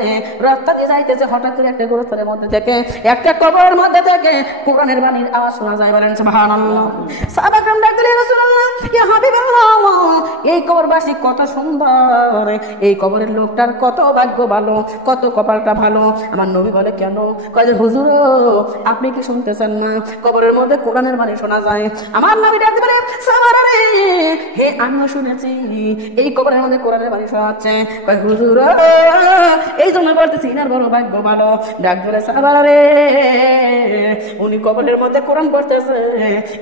রাস্তা দিয়ে যাইতেছে, হঠাৎ করে একটা গোরস্থানের মধ্যে থেকে, একটা কবরের মধ্যে থেকে কোরআনের বাণীর আওয়াজ শোনা যায়। বলেন সুবহানাল্লাহ। সাহাবাগণ ডাক দিলেন রাসূলুল্লাহ, ইয়া হাবিবাল্লাহ, এই কবরবাসী কত সুন্দর, এই কবরের লোকটার কত ভাগ্য ভালো, কত কপালটা ভালো। আমার নবী বলে কেন? কয় হুজুর আপনি কি শুনতেছেন না, কবরের মধ্যে কোরআনের বাণী শোনা যায়। আমার নবী ডাক দিলেন সাহাবারা রে, হে আমিও শুনেছি এই কবরের মধ্যে কোরআনের বাণী শোনা হচ্ছে। কয় হুজুর এই জন্য বলতেছি ইনার বড় ভাগ্য ভালো। ডাক ধরে সাহাবারা রে, উনি কবরের মধ্যে কোরআন পড়তেছে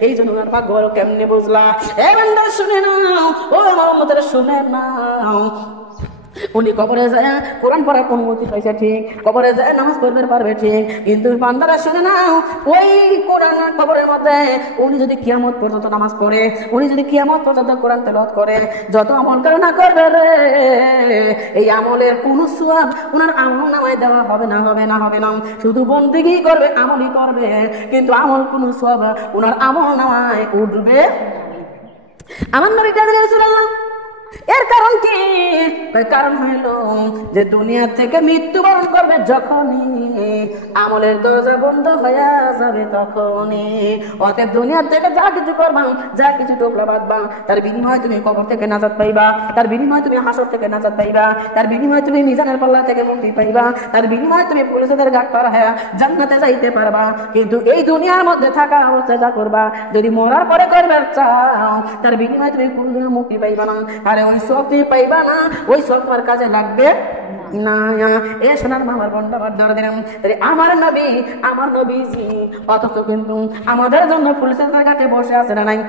এই জন্য ওনার ভাগ্য ভালো। কেমনে বুঝলা? এ বান্দা শুনে নাও, ও আমার উম্মতেরা শুনে নাও। উনি কবরে যায় কোরআন পড়ার অনুমতি পাইছে ঠিক, কবরে যায় নামাজ পড়বে পারবে ঠিক, কিন্তু বান্দারা শুনে নাও ওই কোরআন কবরের মধ্যে উনি যদি কিয়ামত পর্যন্ত নামাজ পড়ে, উনি যদি কিয়ামত পর্যন্ত কোরআন তেলাওয়াত করে, যত আমল করে না করবে রে, এই আমলের কোন সওয়াব ওনার আমল নামায় দেওয়া হবে না, হবে না, হবে না। শুধু বন্দেগী করবে, আমলই করবে, কিন্তু আমল কোন সওয়াব ওনার আমল নামায় উঠবে। আমার নবী কাদের রাসূলুল্লাহ এর কারণ কি? কারণ হইল যে দুনিয়া থেকে মৃত্যুবরণ করবে যখনই, আমলের দরজা বন্ধ হয়ে যাবে তখনই। অতএব দুনিয়া থেকে যা কিছু করবা, যা কিছু টোকলা বাঁধবা, তার বিনিময়ে তুমি কবর থেকে নাজাত পাইবা, তার বিনিময়ে তুমি হাসর থেকে নাজাত পাইবা, তার বিনিময়ে তুমি মিজানের পাল্লা থেকে মুক্তি পাইবা, তার বিনিময়ে তুমি পুলিশদের গাট পার হয়ে জান্নাতে যাইতে পারবা। কিন্তু এই দুনিয়ার মধ্যে থাকা অবস্থায় যা করবা, যদি মরার পরে করবে চাও, তার বিনিময়ে তুমি কোনদিনও মুক্তি পাইবা না। আরে ওই সব তুমি পাইবা না, ওই সব তোমার কাজে লাগবে না। এ সোনার মামার বন্ডাবার ধরে দিলাম আমার নবী, আমার নবীজি, অথচ কিন্তু আমাদের জন্য পুলিশের কাছে বসে আছে না নাই?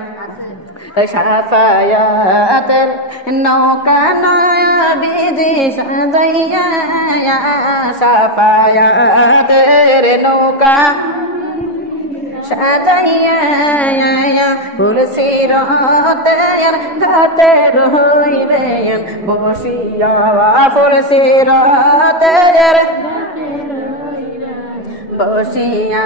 শাফায়াতের নৌকা নবীজি সাজাইয়া, শাফায়াতের নৌকা সাজাইয়া, ফুলসিরাতের ঘাটে রইবেন বসিয়া, ফুলসিরাতের বসিয়া,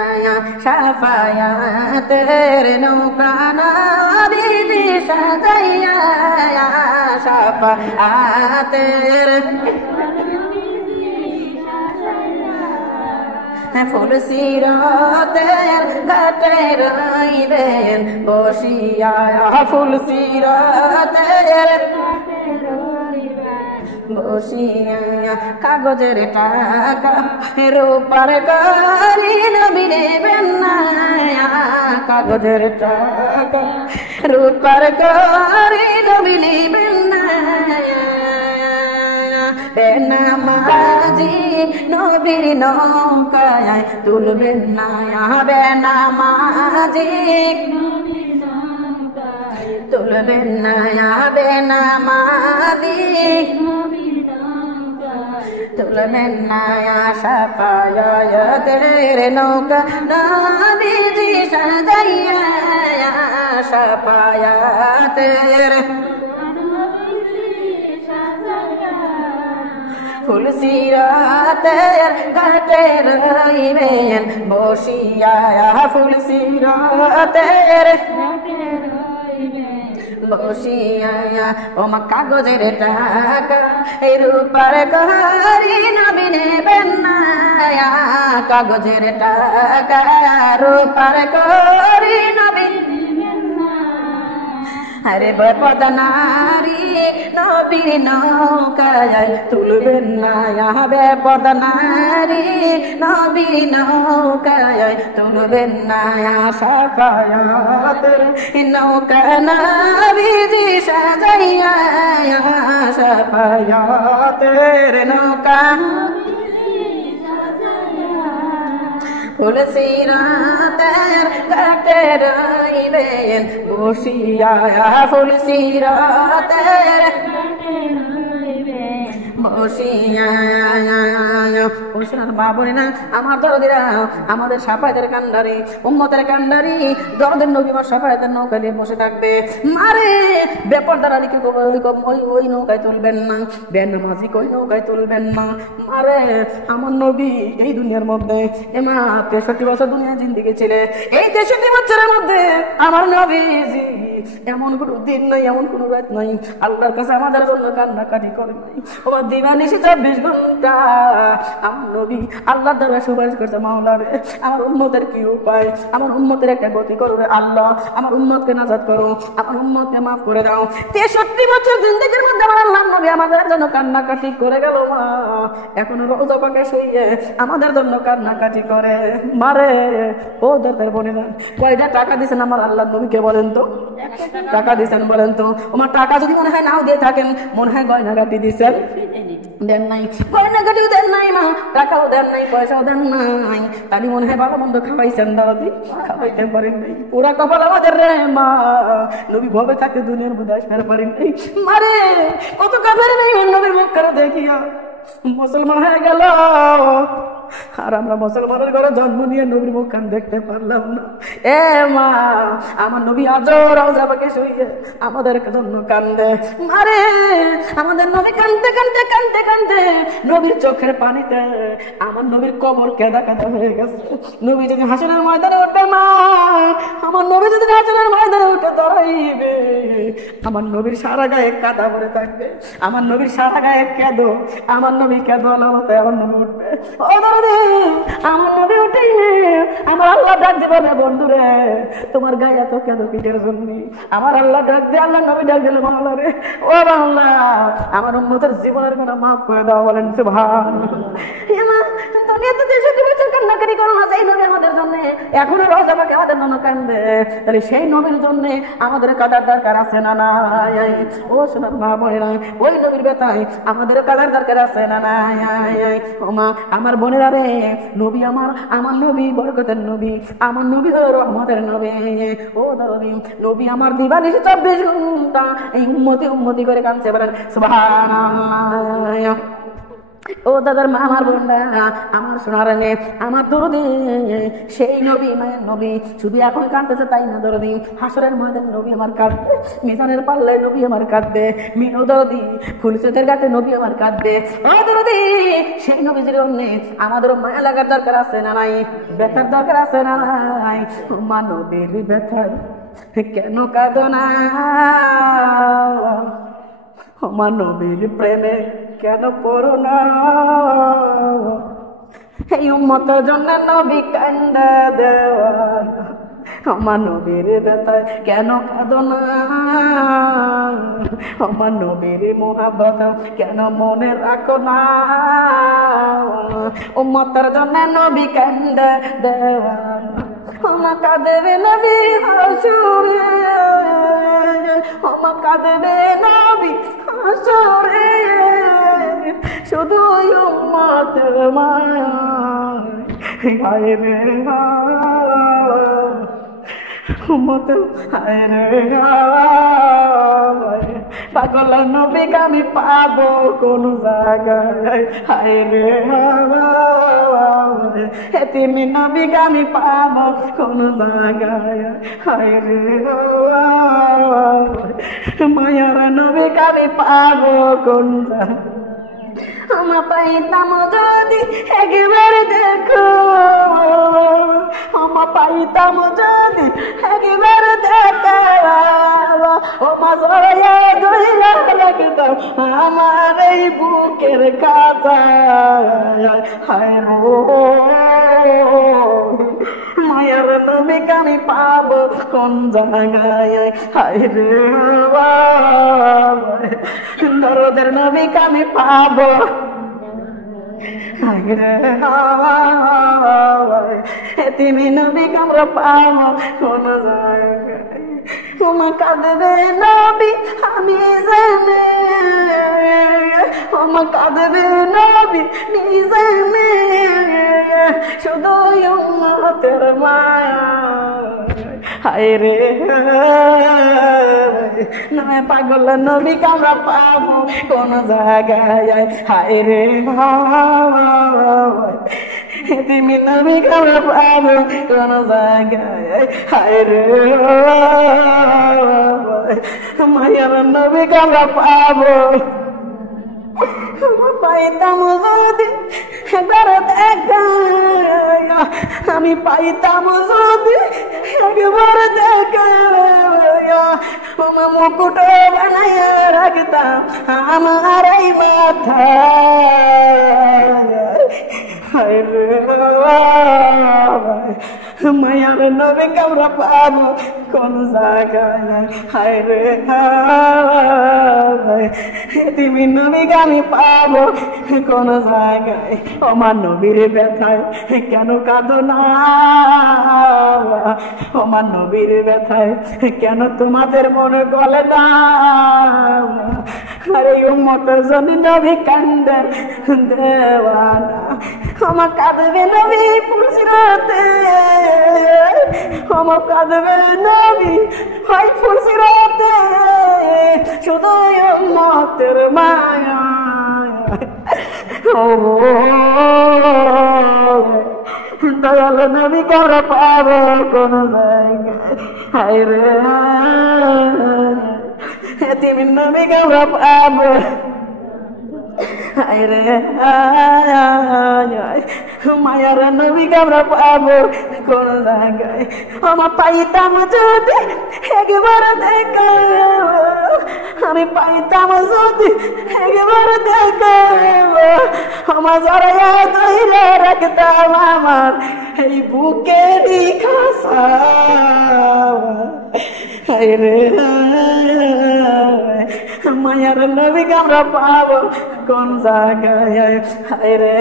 শাফায়াতের নৌকা নবীজি সাজাইয়া, শাফায়াতের ফুলসিরাতের ঘাটে রইবেন বসিয়া, ফুলসিরাতের বসিয়া, কাগজের টাকা রূপার গাড়ি নবী নেবেন না, কাগজের টাকা রূপার গাড়ি নবী নেবেন না। বেনামাজি নবীর নৌকায় তুলবেন না, বেনামাজি তুলবেন না, বেনামাজি তুলবেন না, শাফায়াতের নৌকা নবীজি সাজাইয়া, শাফায়াতের ফুলসিরাতের ঘাটে রইবেন বসিয়া, ফুলসিরাতের বসিয়া, ওমা কাগজের টাকা এই রূপার গাড়ি নবী নেবেন না, কাগজের টাকা রূপার গাড়ি নবী নেবেন না। আরে বেপরদা নারী নবীর নৌকায় তুলবেন না, বেপরদা নারী নবীর নৌকায় তুলবেন না, শাফায়াতের নৌকা নবীজি সাজাইয়া, শাফায়াতের নৌকা ফুলসিরাতের ঘাটে রইবেন বসিয়া, ফুলসিরাতের বসিয়া। বাবুরে না আমার দরদিরা, আমাদের সাফায়াতের কান্ডারি, উম্মতের কান্ডারি, দরদের নবী আমার সাফায়াতের নৌকা নিয়ে বসে থাকবে। মারে বেপরদার আলীকে ওই নৌকায় তুলবেন না, বেনামাজি ওই নৌকায় তুলবেন না। মারে আমার নবী এই দুনিয়ার মধ্যে এমা 63 বছর দুনিয়া জিন্দিগি ছিলে, এই 63 বছরের মধ্যে আমার নবীজি এমন কোন দিন নাই, এমন কোন রাত নাই আল্লাহর কাছে আমাদের জন্য কান্নাকাটি করে নাই। আমার দিবানিশি 24 ঘন্টা আমার নবী আল্লাহর দ্বারা সুপারিশ করছে, মাওলারে আমার উম্মতের কি উপায়, আমার উম্মতের একটা গতি করো রে আল্লাহ, আমার উম্মতকে নাজাত করো, আমার উম্মতকে মাফ করে দাও। 63 বছর জিন্দেগির মধ্যে আমার আল্লাহর নবী আমাদের জন্য কান্নাকাটি করে গেল। মা এখন রোজা পাকে শুইয়ে আমাদের জন্য কান্নাকাটি করে। মারে ও দরদার বোনেরা, কয়টা টাকা দিয়েছেন আমার আল্লাহর নবীকে বলেন তো? টাকা দিয়েছেন বলেন তো? আমার টাকা যদি মনে হয় নাও দিয়ে থাকেন, মনে হয় গয়নাগাটি দিয়েছেন, দেন নাই। গয়নাগাটি কাটিও দেন নাই মা, টাকাও দেন নাই, পয়সাও দেন নাই, তানি মনে হয় ভালো মন্দ খাওয়াইছেন, দাদি খাওয়াইতে পারেন নাই। পুরা কপাল আমাদের রে মা, নবী ভবে থাকতে দুনিয়ার মধ্যে আসতে পারেন নাই। মারে কত কাফের নেই নবীর মুখ করে দেখিয়া মুসলমান হয়ে গেল, আর আমরা মুসলমানের ঘরে জন্ম নিয়ে নবীর মুখখান দেখতে পারলাম না। এ মা, আমার নবী আজও রওজা পাকে শুইয়ে আমাদের জন্য কান্দে। মারে আমাদের নবী কান্দতে কান্দতে কান্দতে কান্দতে নবীর চোখের পানিতে আমার নবীর কবর কেঁদা কেঁদা হয়ে গেছে। নবী যদি হাসনের ময়দানে ওঠে মা, আমার নবী যদি হাসনের ময়দানে উঠে দাঁড়াইবে, আমার নবীর সারা গায়ে কাদা ভরে থাকবে। আমার নবীর সারা গায়ে কেঁদো, আমার নবী কেঁদো আলামতে আমার নবী উঠবে। আমার নবী উঠেই আমার আল্লাহ ডাক দেবে না, বন্ধুরে তোমার গায়ে এত কেঁদো কিসের জন্য? আমার আল্লাহ ডাক দিয়ে, আল্লাহ নবী ডাক দিলে বাংলা রে, ও বাংলা আমার উম্মতের জীবনের কোনো মাফ করে দাও, বলেন সুবহানাল্লাহ। দুনিয়াতে 63 বছর কান্নাকারি করো না, সেই নবী আমাদের জন্য এখনো রওজা পাকে আমাদের জন্য কান্দে, তাহলে সেই নবীর জন্য আমাদের কাদার দরকার আছে না নাই? ও সোনার মা বোনেরা, ওই নবীর বেতায় আমাদের কাদার দরকার আছে না নাই? ও মা আমার বোনেরা রে, নবী আমার নবী বরকতের নবী, আমার নবী রহমতের নবী। ও দরদি নবী আমার দিবানিশি 24 ঘন্টা এই উম্মতি করে কাঁদছে, বলেন সুবহানাল্লাহ। ও দাদার মা, আমার বোনরা, আমার সোনার নে, আমার দরদি সেই নবী, মায়ের নবী শুধু এখন কাঁদতেছে তাই না দরদি, হাসরের ময়দানে নবী আমার কাঁদবে, মিজানের পাল্লায় নবী আমার কাঁদবে, মিনো দরদি ফুলসেতের ঘাটে নবী আমার কাঁদবে। ও দরদি সেই নবীজির জন্য আমাদের মায়া লাগার দরকার আছে না নাই? ব্যথার দরকার আছে না নাই? মা নবীর ব্যথার কেন কাঁদো না? আমার নবীর প্রেমে কেন পড়ো না? এই উম্মতের জন্য নবী কান্দা দেওয়ান, আমার নবীর ব্যথায় কেন কাঁদো না? আমার নবীর মোহাব্বত কেন মনে রাখো না? উম্মতের জন্য নবী কান্দা দেওয়ান, আমার কাঁদবে নবী হাসরে, আমার কাঁদবে নবী হাসরে, শুধু উম্মতের মায়া হায় রে উম্মতের হায় রে পাগল নবীকে আমি পাবো কোন জায়গায়? হায় রে এতিম নবীকে আমি পাবো কোন জায়গায়? হায় রে মায়ার নবীকে আমি পাবো কোন জায়গায়? আমার পাইতাম যদি একবার দেখো, আমার পাইতাম যদি একবার দেখো, ও মাঝে ধইরা রাখতাম আমার এই বুকের কাছে। হায় রো মায়ার নবীকে আমি পাবো কোন জায়গায়? হায় রে দরদের নবীকে আমি পাবো, তুমি নবীকে আমরা পাবো কোন জায়গায়? তোমার কাঁদবে নবী আমি জানে, আমার কাঁদবে নবী জানে, শুধু উম্মতের মায়া। হায় রে নয় পাগল নবীকে আমরা পাবো কোন জায়গায়? হায় রে তুমি নবীকে আমরা পাবো কোন জায়গায়? হায় রে মায়ার নবীকে আমরা পাবো, পাইতাম যদি একবার দেখা, আমি পাইতাম যদি একবার দেখা, মুকুট বানাইয়া রাখতাম আমার এই মাথা। মায়ার নবীকে আমরা পাবো কোন জায়গায়, হায় রে হায় এতিমের নবীকে আমি পাবো কোন জায়গায়? আমার নবীর ব্যথায় কেন কাঁদো না? আমার নবীর ব্যথায় কেন তোমাদের মনে গলে না? আরে উম্মতের জন্য নবী কান্দেন দেওয়ানা, আমার কাঁদবে নবী ফুলসিরাতে, আমার কাঁদবে নবী হয় ফুলসিরাতে, শুধু উম্মতের মায়া। দয়াল নবীকে আমরা পাবো কোন জায়গায়, হায় রে এতিমের নবীকে আমরা পাবো, হায় রে মায়ার নবীকে আমরা পাবো কোন জায়গায়? আমার পাইতাম যদি একবার দেখা, আমি পাইতাম যদি একবার দেখা, আমার যারা ধরে রাখতাম আমার এই বুকেরই খাসা, হায় রে মায়ার নবীকে আমরা পাবো কোন জায়গায়, হায় রে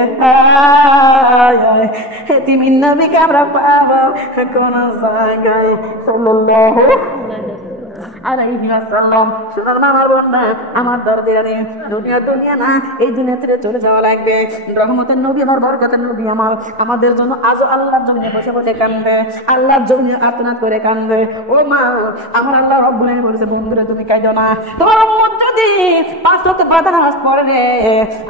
এতিমের নবীকে আমরা পাবো কোন জায়গায়? সাল্লাল্লাহু আলাইহি ওয়াসাল্লাম। সুতরাং আমার বোনরা, আমার দরদিরা, দুনিয়া না, এই দুনিয়া থেকে চলে যাওয়া লাগবে। রহমতের নবী আমার, বরকতের নবী আমার, আমাদের জন্য আজও আল্লাহর জন্য বসে বসে কান্দে, আল্লাহর জন্য আর্তনাদ করে কান্দে। ও মা, আমার আল্লাহ রব্বুল আলামিন বলেছে, বন্ধুরা তুমি কাঁদো না, তোমার উম্মত যদি 5 ওয়াক্ত বাদা নামাজ পড়ে রে,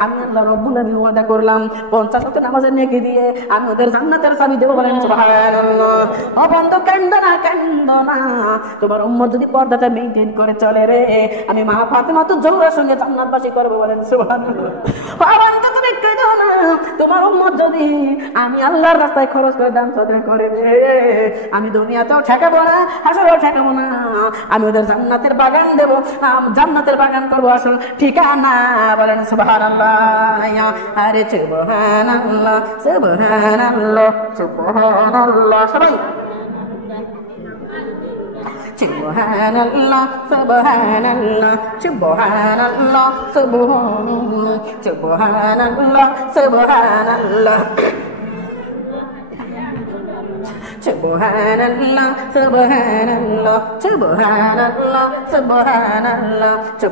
আমি আল্লাহ রব্বুল আলামিন ওয়াদা করলাম 50 ওয়াক্ত নামাজের নেকি দিয়ে আমি ওদের জান্নাতের চাবি দেব। বলেন সুবহানাল্লাহ। ও বন্ধু কান্দো না, তোমার উম্মত যদি পর্দাটা মেইনটেইন করে চলে রে, আমি মা ফাতেমা তো জোহরার সঙ্গে জান্নাতবাসী করব। বলেন সুবহানাল্লাহ। ও বন্ধু তুমি কাঁদো না, তোমার উম্মত যদি আমি আল্লাহর রাস্তায় খরচ করে দান সদকা করে রে, আমি দুনিয়াতেও ঠেকাবো না, হাসরেও ঠেকাবো না, আমি ওদের জান্নাতের বাগান দেব, জান্নাতের বাগান করবো আসল ঠিকানা। বলেন সুবহানাল্লাহ। আরে সুবহানাল্লাহ, সুবহানাল্লাহ, সুবহানাল্লাহ। সবাই Subhanallah, Subhanallah, Subhanallah, Subhanallah, Subhanallah, Subhanallah. Subhanallah, Subhanallah, Subhanallah,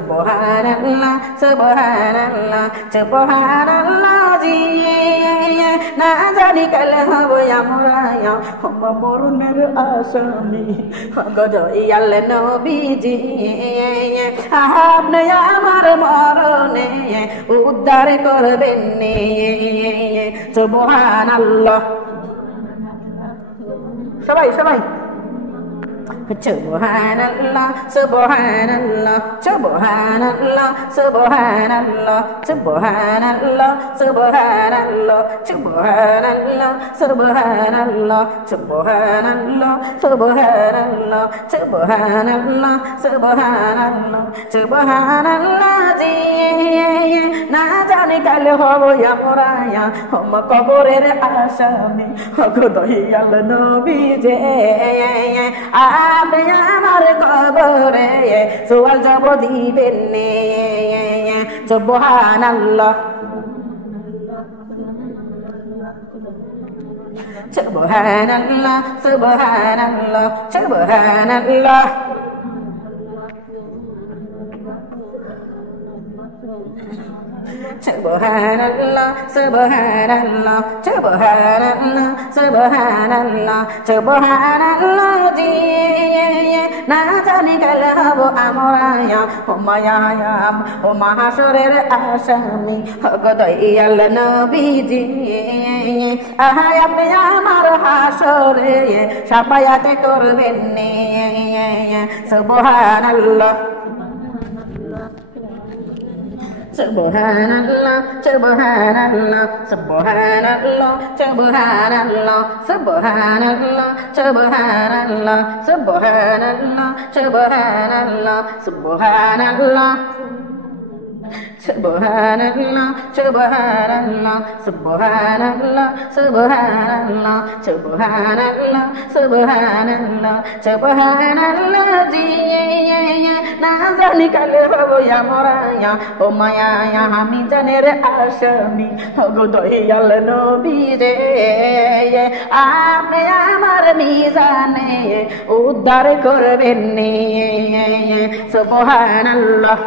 Subhanallah, Subhanallah, Subhanallah, Subhanallah. না জানি কাল হব আমরা মরণের আসামি, গদয়াল নবীজি আপনি আমার মরণে উদ্ধার করবেন। সুবহানাল্লাহ। সবাই Subhanallah, Subhanallah, Subhanallah, Subhanallah, Subhanallah, Subhanallah, Subhanallah, Subhanallah, Subhanallah, Subhanallah, Subhanallah, Subhanallah, Subhanallah. না জানি কাল হব আমরা কবরের আসামি, দয়াল নবীজি আপনি আমার কবরে সওয়াল জবাব দিবেন। সুবহানাল্লাহ, সুবহানাল্লাহ, সুবহানাল্লাহ, সুবহানাল্লাহ। Subhanallah, Subhanallah, Subhanallah, Subhanallah, Subhanallah. না জানি কাল হব আমরা মাহাশরের আসামি, দয়াল নবীজি আপনি আমার হাসরে সাফায়াত করবেন। সুবহানাল্লাহ, Subhanallah, Subhanallah, Subhanallah, Subhanallah, Subhanallah, Subhanallah, Subhanallah, Subhanallah, Subhanallah. Subhanallah, Subhanallah, Subhanallah, Subhanallah, Subhanallah, Subhanallah, Subhanallah, jiye na jani kale babo ya moraya o maya ya hami janer ashami go doyal nobi re apne amar mizane uddar korben ni Subhanallah.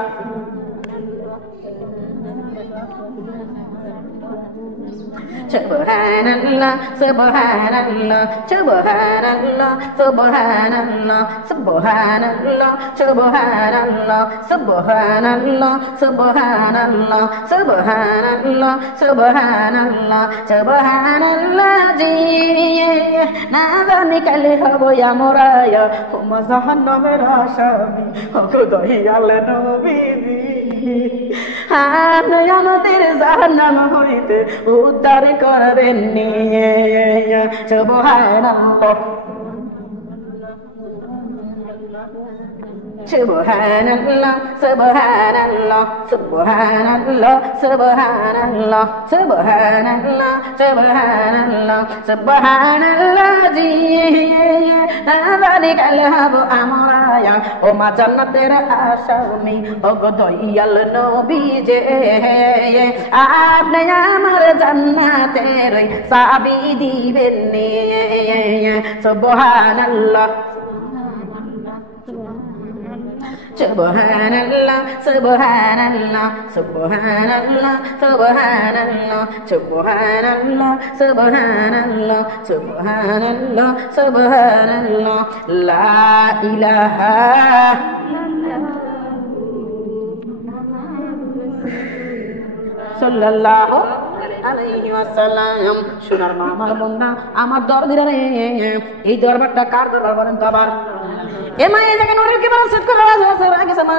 Subhanallah, Subhanallah, Subhanallah, Subhanallah, Subhanallah, Subhanallah, Subhanallah, Subhanallah, Subhanallah, Subhanallah, Subhanallah, jiye na jani kale hobo ya moraya huma jahannamir ashami ko dayal nabi আমাদের জাহান্নাম হইতে উদ্ধার করবেন সুবহানাল্লাহ Subhanallah, Subhanallah, Subhanallah, Subhanallah, Subhanallah, Subhanallah, Subhanallah, jiye nazanik alhabu amraya o ma jannater ashami o godoyal nobi je apne amar jannater sabi diben ni Subhanallah. Subhanallah, Subhanallah, Subhanallah, Subhanallah, Subhanallah, Subhanallah, Subhanallah, Subhanallah, La ilaha sallallahu alaihi wasallam. সোনার মা আমার বন্ধা আমার দরদিরা রে এই দরবারটা কার দরবার বলেন তো আবার এ মা এই জায়গায় নরের কি বড় সেট করে রাখছে মা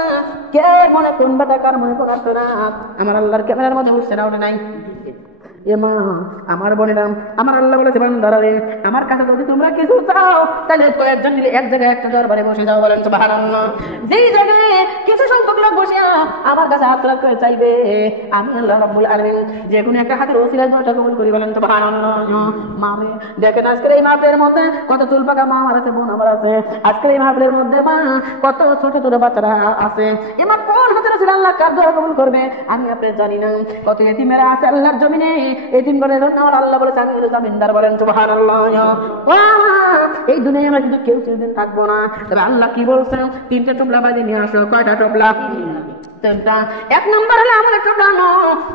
কে মনে কোন বাটা কার মনে কোন আসছে না আমার আল্লাহর ক্যামেরার মধ্যে উঠছে না ওটা নাই এ মা আমার বোনেরা আমার আল্লাহ বলেছে বান্দারা রে আমার কাছে যদি তোমরা কিছু চাও তাহলে কয়েকজন মিলে এক জায়গায় একটা দরবারে বসে যাও বলেন সুবহানাল্লাহ যেই জায়গায় কিছু সংখ্যক লোক বসে আমার কাছে হাত রাখ করে চাইবে আমি আল্লাহ রাব্বুল আলামিন যে কোনো একটা হাতের ওসিলায় দোয়াটা কবুল করি বলেন সুবহানাল্লাহ মা দেখেন আজকের এই মাহফিলের মধ্যে কত চুল পাকা মা আমার আছে বোন আমার আছে আজকের এই মাহফিলের মধ্যে মা কত ছোট ছোট বাচ্চারা আছে এমন কোন হাতের ওসিলা আল্লাহ কার দোয়া কবুল করবে আমি আপনি জানি না কত এতিমেরা আছে আল্লাহর জমিনে এতিম করে জন্য আল্লাহ বলেছে আমি হলো জামিনদার বলেন সুবহানাল্লাহ এই দুনিয়ায় আমরা কিন্তু কেউ চিরদিন থাকবো না তবে আল্লাহ কি বলছেন তিনটে টোপলা বাজি নিয়ে আসো কয়টা টোপলা তিনটা এক নম্বর হলো আমলের টোপলা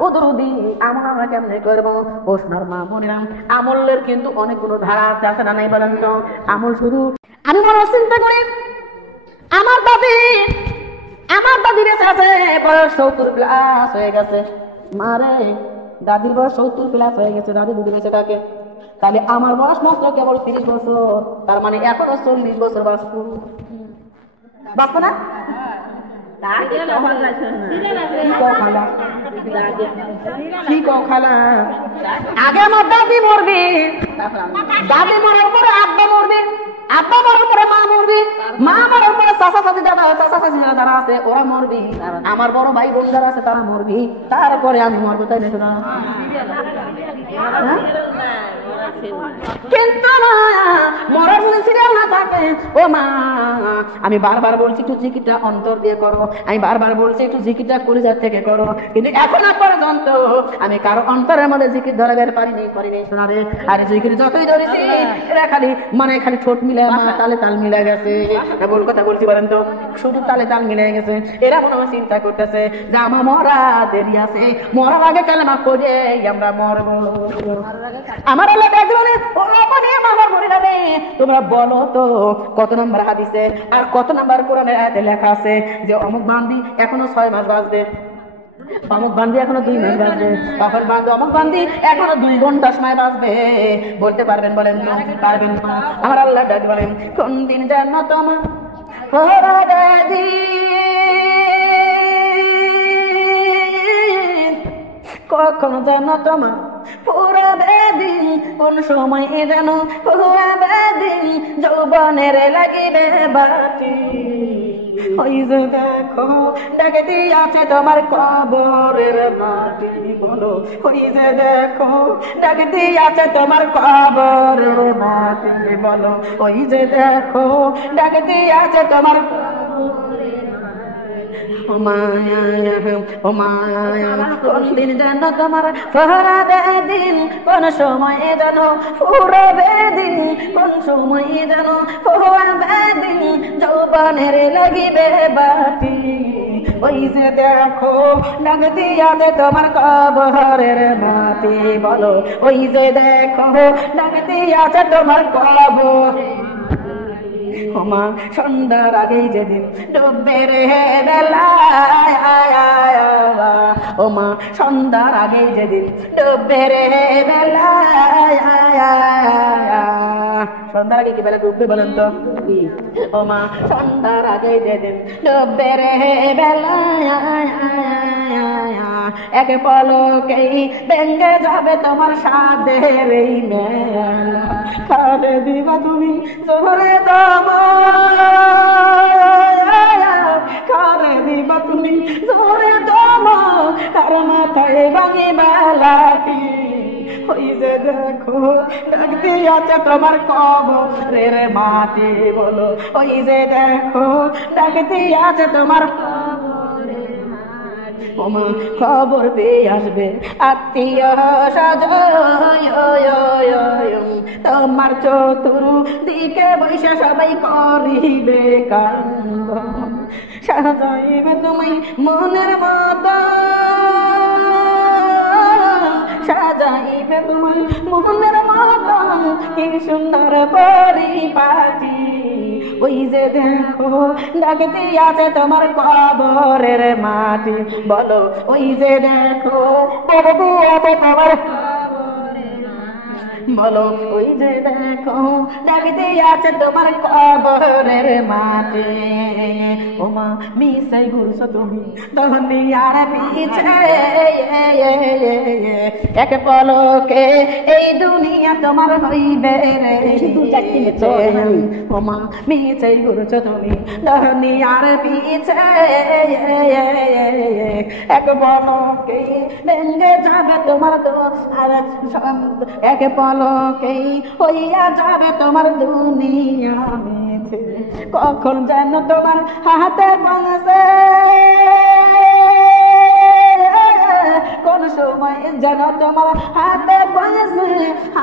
ও দরুদি আমল আমরা কেমনে করবো ও সোনার মা বোনেরা আমলের কিন্তু অনেকগুলো ধারা আছে না নাই বলেন তো আমল শুধু আমি মনে চিন্তা করি আমার দাদি বেঁচে আছে বয়স 70 প্লাস হয়ে গেছে মারে দাদির বয়স 70 প্লাস হয়ে গেছে দাদি দুধ বেঁচে থাকে তাহলে আমার বয়স মাত্র কেবল 30 বছর তার মানে এখনো 40 বছর বাঁচবো না আগে আমার দাদি মরবে দাদি মরার পরে আব্বা মরবে আব্বা মরার পরে মা মরবে মা মরার পরে চাচা চাচি যারা আছে ওরা মরবে আমার বড় ভাই বোন যারা আছে তারা মরবে তারপরে আমি মরবো তাই না কিন্তু না মরার সিরিয়াল না থাকে ও মা আমি বারবার বলছি একটু জিকিরটা অন্তর দিয়ে করো আমি বারবার বলছি একটু জিকিরটা কলিজার থেকে করো কিন্তু এখন পর্যন্ত আমি কারো অন্তরের মধ্যে জিকির ধরে বের পারিনি শোনা রে আর জিকির যতই ধরেছি এরা খালি ঠোঁট মিলে মা তালে তাল মিলে গেছে বল কথা বলছি বলেন তো শুধু তালে তাল মিলে গেছে এরা মনে হয় চিন্তা করতেছে যে আমার মরা দেরি আছে মরার আগে কালেমা পড়ে আমরা মরবো আমার আল্লাহ দেখবে তোমরা বলো তো কত নম্বর হাদিসে আর কত নম্বর কোরআনের আয়াতে লেখা আছে যে অমুক বান্দি এখনো 6 মাস বাঁচবে অমুক বান্দি এখনো 2 মাস বাঁচবে তখন বান্দি অমুক বান্দি এখনো 2 ঘন্টা সময় বাঁচবে বলতে পারবেন বলেন না পারবেন না আমার আল্লাহ ডাক বলেন কোন দিন জানো তোমার কখনো জানো তোমার পুরাবে দিন কোন সময় জানো পুরাবে দিন যৌবনের লাগিবে বাতি ওই যে দেখো ডাকে দিয়াছে তোমার কবরের মাটি বলো ওই যে দেখো ডাকে দিয়াছে তোমার কবরের মাটি বলো ওই যে দেখো ডাকে দিয়াছে তোমার ও মায়া কোন দিন যেন তোমার ফহরাবে দিন কোন সময় যেন ফুরাবে দিন কোন সময় যেন ফুরাবে দিন যৌবনের লাগিবে বাটি ওই যে দেখো ডাক দিয়াছে তোমার কবরের মাটি বলো ওই যে দেখো ডাক দিয়াছে তোমার কবর ওমা সন্ধ্যার আগেই যেদিন ডুববে রে বেলায় ওমা সন্ধ্যার আগেই যেদিন ডুববে রে বেলায় সন্ধ্যার আগে কি বেলা ডুববে বলেন তো ওমা সন্ধ্যার আগেই যেদিন ডুববে রে বেলায় এক পলকেই ভেঙে যাবে তোমার সাদের এই মেলা কারে দিবা তুমি জোরে দাম কারে দিবা তুমি জোরে দাম কার মাথায় ভাঙি বেলাটি ওই যে দেখো ডাক দিয়াছে তোমার কবরের মাটি বলো ওই যে দেখো ডাক দিয়াছে তোমার ওমা খবর পেয়ে আসবে আত্মীয় তোমার চতুর্দিকে বৈশা সবাই করিবে কান্দ সাজাইবে তুমি মনের মতো সাজাইবে তুমি মনের মতো কি সুন্দর পরিপাটি ওই যে দেখো ডাক দিয়াছে তোমার কবরের মাটি বলো ওই যে দেখো ডাক দিয়াছে তোমার বলো ওই যে দেখো ডাক দিয়াছে তোমার কবরের মাটি ওমা মিশাই ঘুরছো তুমি দুনিয়ার পিছে এক পলকে এই দুনিয়া তোমার হইবে রে ওমা মিশাই ঘুরছো তুমি দুনিয়ার পিছে এক পলকে ভেঙে যাবে তোমার আর এক পলকেই হইয়া যাবে তোমার দুনিয়া মেঝে কখন যেন তোমার হাতে বাঁধছে কোন সময় যেন তোমার হাতে বাঁধছে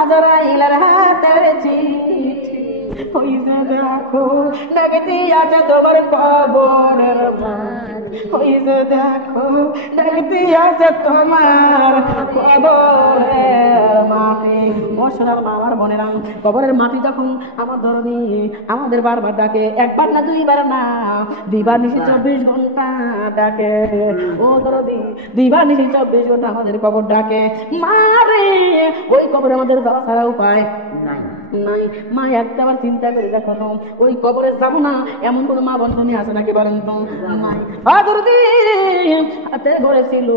আজরাইলের হাতের চিঠি ওই যে দেখো ডাক দিয়াছে তোমার কবরের মাটি ওই যে দেখো ডাক দিয়াছে তোমার কবরের মাটি মশলার মামার বোনেরা কবরের মাটি যখন আমার ধরনি আমাদের বারবার ডাকে একবার না দুইবার না দিবার নিশি 24 ঘন্টা ডাকে ও ধরনি দিবার নিশি 24 ঘন্টা আমাদের কবর ডাকে মারে ওই কবরে আমাদের যাওয়া ছাড়া উপায় নাই নাই মা একটাবার চিন্তা করে দেখো ওই কবরে যাবো না এমন কোনো মা বন্ধনী আছে নাকি বলেন তো নাই হাতে ধরেছিল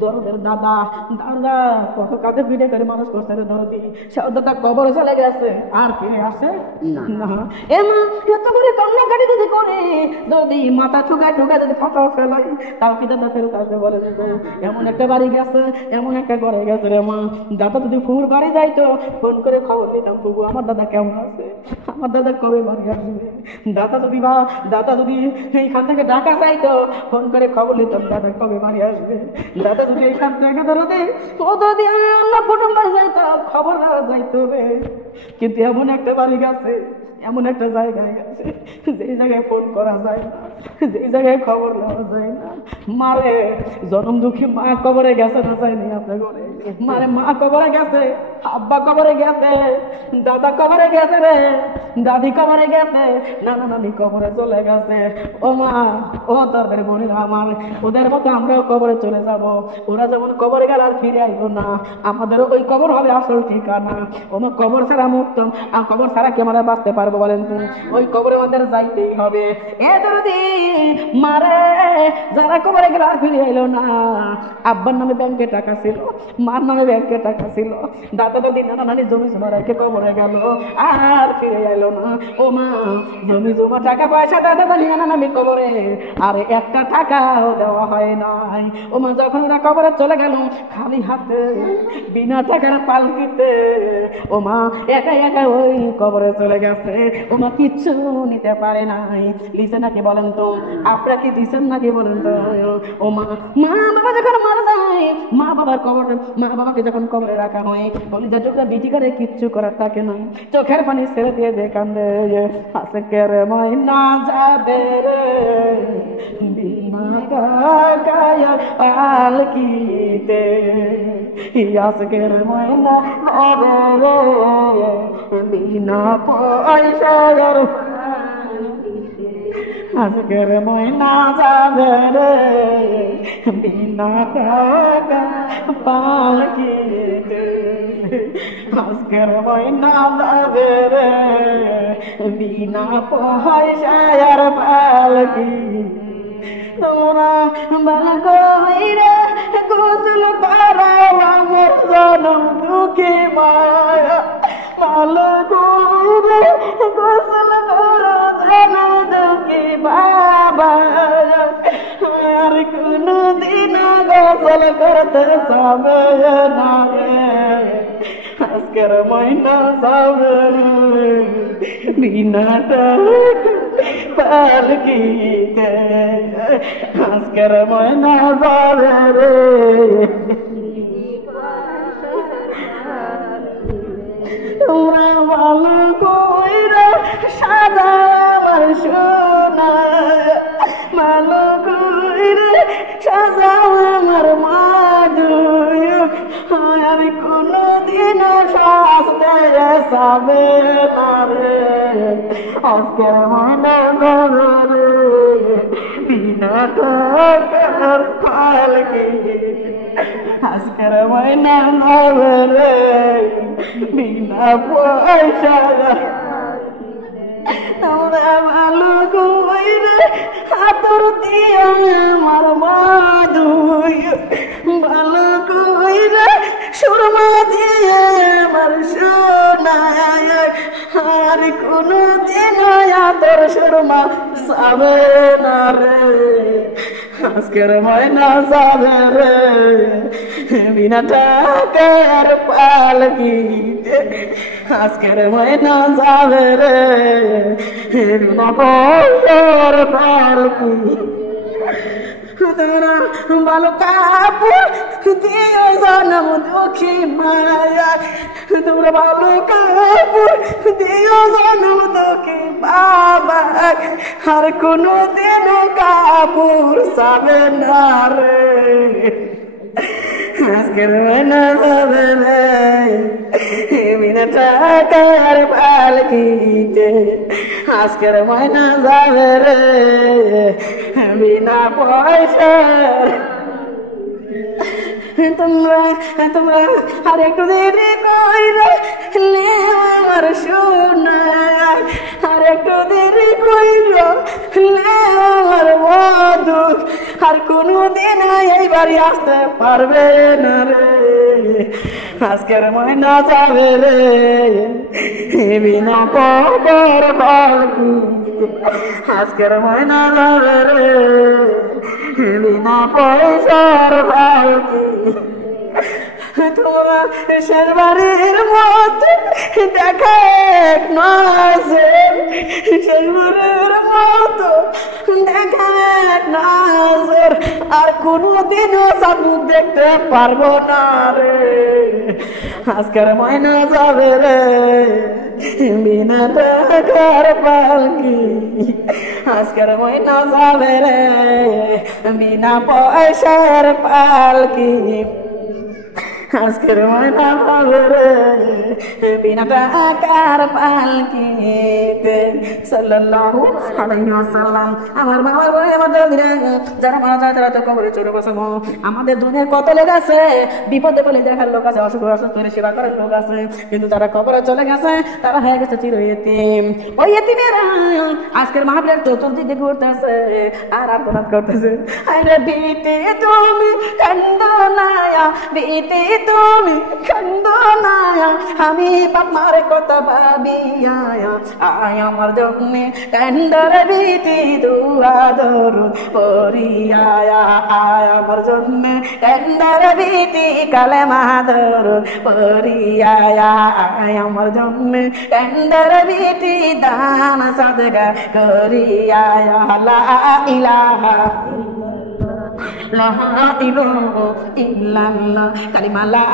দরদের দাদা দাদা কত কাঁধে পিঠে করে মানুষ করছে রে দরদি সে দাদা কবরে চলে গেছে আর ফিরে আসে না এ মা এত করে কান্নাকাটি যদি করে দরদি মাথা ঠুকায় ঠুকায় যদি ফাটা ফেলাই তাও কি দাদা ফেরত আসবে বলে এমন একটা বাড়ি গেছে এমন একটা ঘরে গেছে রে মা দাদা যদি ফুর বাড়ি যাইতো ফোন করে খবর নিতাম তবু আমার দাদা কেমন আছে আমার দাদা কবে বাড়ি আসবে দাদা যদি এইখান থেকে ঢাকা যাইতো ফোন করে খবর নিতাম দাদা কবে বাড়ি আসবে দাদা যদি এইখান থেকে ধরতে ও যদি অন্য কুটুম্ব যাইতো খবর যাইতো রে কিন্তু এমন একটা বাড়ি গেছে এমন একটা জায়গায় গেছে যেই জায়গায় ফোন করা যায় না যেই জায়গায় খবর নেওয়া যায় না মারে জনম দুঃখী মা কবরে গেছে না যায়নি আপনার ঘরে মারে মা কবরে গেছে আব্বা কবরে গেছে দাদা কবরে গেছে রে দাদি কবরে গেছে নানা নানি কবরে চলে গেছে ও মা ও তোদের বোনেরা আমার ওদের মতো আমরাও কবরে চলে যাব ওরা যেমন কবরে গেল আর ফিরে আসবো না আমাদেরও ওই কবর হবে আসল ঠিকানা ও মা কবর ছাড়া মুক্ত কবর ছাড়া কি আমরা বাঁচতে পারবো বলেন তুমি ওই কবরে আমাদের যাইতেই হবে এ দরদি মারে যারা কবরে গেল আর ফিরে এলো না। আব্বার নামে ব্যাংকে টাকা ছিল, মার নামে ব্যাংকে টাকা ছিল, দাদা দাদি নানা নানি জমি জমা রেখে কবরে গেল আর ফিরে এলো না। ও মা, জমি জমা টাকা পয়সা দাদা দাদি নানা নানি কবরে, আর একটা টাকাও দেওয়া হয় নাই। ও মা, যখন ওরা কবরে চলে গেল খালি হাতে বিনা টাকার পালকিতে, ও মা একা একা ওই কবরে চলে গেছে। ও মা কিচ্ছু নিতে পারে নাই। লিখে নাকি বলেন তো, আপনারা কি দিচ্ছেন নাকি বলেন তো? ও মা, মা বাবা যখন মারা যায়, মা বাবার কবর, মা বাবাকে যখন কবরে রাখা হয়, বলি যে তোমরা বিটি করে কিচ্ছু করার থাকে না, চোখের পানি ছেড়ে দিয়ে যে কান্দে, আজকের ময়না যাবে রে বিনা টাকায় পালকিতে, আজকের ময়না যাবে রে বিনা পয়সার, আজকের ময়না যাবে রে বিনা টাকা পালকিতে, আজকের ময়না যাবে রে বিনা পয়সার পালকি। তোমরা ভালো কইরে গোসল করাও আমার জনম দুঃখী মায়া, ভালো কইরে গোসল করো জনম দুঃখী বাবা, আর কোনদিন গোসল করতে যাবে না রে, আজকের ময়না যাবে বিনা টাকা পালকিতে, আজকের ময়না যাবে রে। তোমরা ভালো কইরা সাজাও আমার সোনা, ভালো কইরা সাজাও আমার মাধু, আমি কোনদিন সাজতে যাবে না রে, আজকের ময়না যাবে রে বিনা টাকার পালকিতে, আজকের ময়না যাবে রে বিনা পয়সা। তোমরা ভালো কইরে হাতর দিয়া আমার মাধু, ভালো কইরে সুরমা দিয়ে আমার সোনা, আর কোনদিন তোর সুরমা যাবে না রে, আজকের ময়না যাবে রে বিনা টাকার পালকিতে, আজকের ময়না যাবে রে বিনা পয়সার পালকি। তোমরা ভালো কাপড় দিও জনম দুঃখী মায়া, তোমরা ভালো কাপড় দিও জনম দুঃখী বাবা, আর কোনদিন কাপড় যাবে না রে, আজকের ময়না যাবে রে বিনা টাকার পালকিতে, আজকের ময়না যাবে রে বিনা পয়সার। তোমরা তোমরা আর একটু দেরি কইরা আমার সোনা, আর একটু দেরি কইরা আমার মধু, আর কোনদিন এই বাড়ি আসতে পারবে না রে, আজকের ময়না যাবে রে বিনা পয়সার পালকি, আজকের ময়না যাবে রে বিনা পয়সার পালকি। তোমরা শেষবারের মতো দেখা এক নজর, শেষবারের মতো দেখা এক নজর, আর কোনদিনও সামনে দেখতে পারবো না রে, আজকের ময়না যাবে রে বিনা টাকার পালকি, আজকের ময়না যাবে রে বিনা পয়সার পালকি। আজকের ময়না পাবে রে বিনা টাকার পালকিতে সাল্লাল্লাহু আলাইহি ওয়াসাল্লাম। আমার বাবার বলে আমাদের যারা মারা যায় তারা তো কবরে চলে বসে। আমাদের দুনিয়ার কত লোক আছে, বিপদে বলে দেখার লোক আছে, অসুখ অসুস্থ সেবা করার লোক আছে, কিন্তু তারা কবরে চলে গেছে, তারা হয়ে গেছে চির ইতিম। ওই ইতিমেরা আজকের মাহফিলের চতুর্দিকে ঘুরতেছে আর আর্তনাদ করতেছে, আরে বিতে তুমি কান্দো না, বিতে তুমি কান্দো না, আমি বাপ মার কথা ভাবিয়া আয় আমার জন্য কান্দর বিতি দুয়া দরুদ পড়িয়া আয় আমার জন্য কান্দর বিতি কালেমা দরুদ পড়িয়া আয় আমার জন্য কান্দর বিতি দান সাদকা করিয়া লা ইলাহা লা ইলাহা ইল্লাল্লাহ কালিমা লা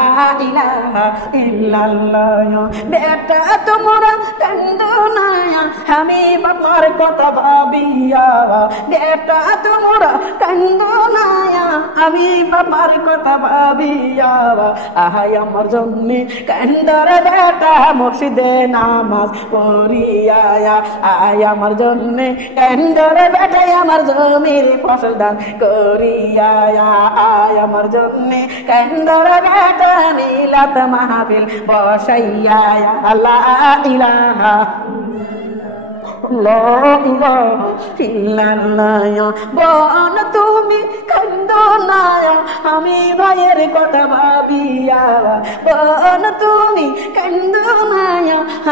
ইলাহা ইল্লাল্লাহ। বেটা তোমরা কান্দো না, আমি বাবার কথা ভাবিয়া, বেটা তোমরা কান্দো না, আমি বাবার কথা ভাবিয়া আহাই আমার জন্য কান্দর বেটা মসজিদে নামাজ পড়িয়া আয় আমার জন্য কান্দর বেটা আমার জমির ফসল দান করিয়া আয় আমার জন্য কান্দর বেটা মিলাত মাহফিল বসাইয়া লা ইলাহা লা ইলাহা ইল্লাল্লাহ। বোন তুমি কান্দো না, আমি ভাইয়ের কথা ভাবিয়া, বোন তুমি কান্দো না,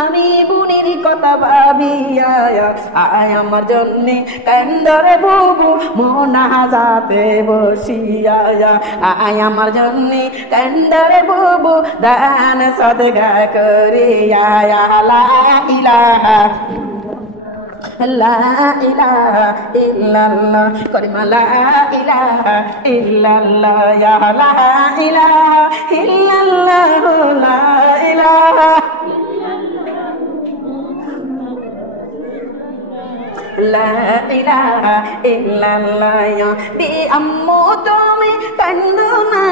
আমি বোনের কথা ভাবিয়া আয় আমার জন্য কান্দর বুবু মোনাজাতে বসিয়া আয় আমার জন্য কান্দর বুবু দান সদকা করিয়া লা ইলাহা লা ইলাহা ইল্লাল্লাহ কালিমা লা ইলাহা ইল্লাল্লাহ ইয়া লা ইলাহা ইল্লাল্লাহ লা ইলাহা লা ইলাহা ইল্লাল্লাহ। বি আম্মু তুমি কান্দো না,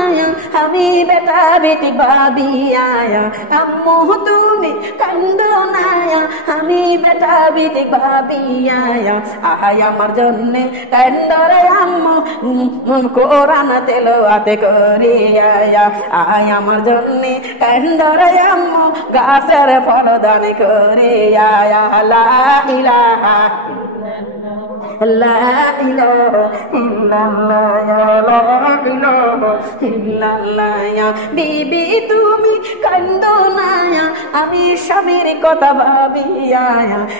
আমি বেটা বেটি ভাবিয়া, আম্মু তুমি কান্দো না, আমি বেটা বেটি ভাবিয়া আহাই আমার জন্য কান্দর আম্মু কোরআন তেলাওয়াত করিয়া আহাই আমার জন্য কান্দর আম্মু গাছের ফল দান করিয়া লা ইলাহা লা ইলাহা ইল্লাল্লাহ লা ইলাহা ইল্লাল্লাহ। বিবি তুমি কান্দো না, আমি স্বামীর কথা ভাবিয়া,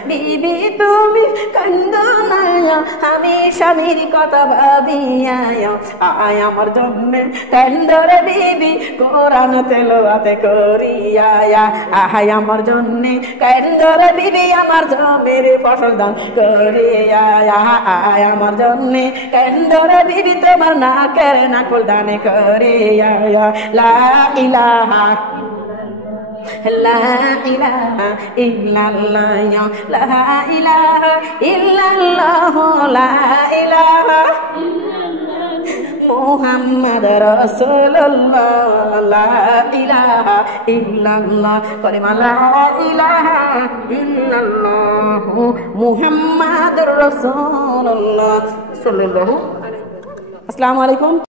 বিবি তুমি কান্দো না, আমি স্বামীর কথা ভাবিয়া আয় আমার জন্য কান্দর বিবি কোরআন তেলাওয়াত করিয়া আহাই আমার জন্য কান্দর বিবি আমার জমির ফসল দান করিয়া আয় আমার জন্য কান্দর বিবি তোমার নাকের নাকুল দান করিয়া লা ইলাহা লা ইলাহা ইল্লাল্লাহ লা ইলাহা ইল্লাল্লাহ লা ইলাহা মুহাম্মদ রাসূলুল্লাহ লা ইলাহা ইল্লাল্লাহ কালিমা লা ইলাহা ইল্লাল্লাহ মুহাম্মাদুর রাসূলুল্লাহ সাল্লাল্লাহু। আসসালামু আলাইকুম।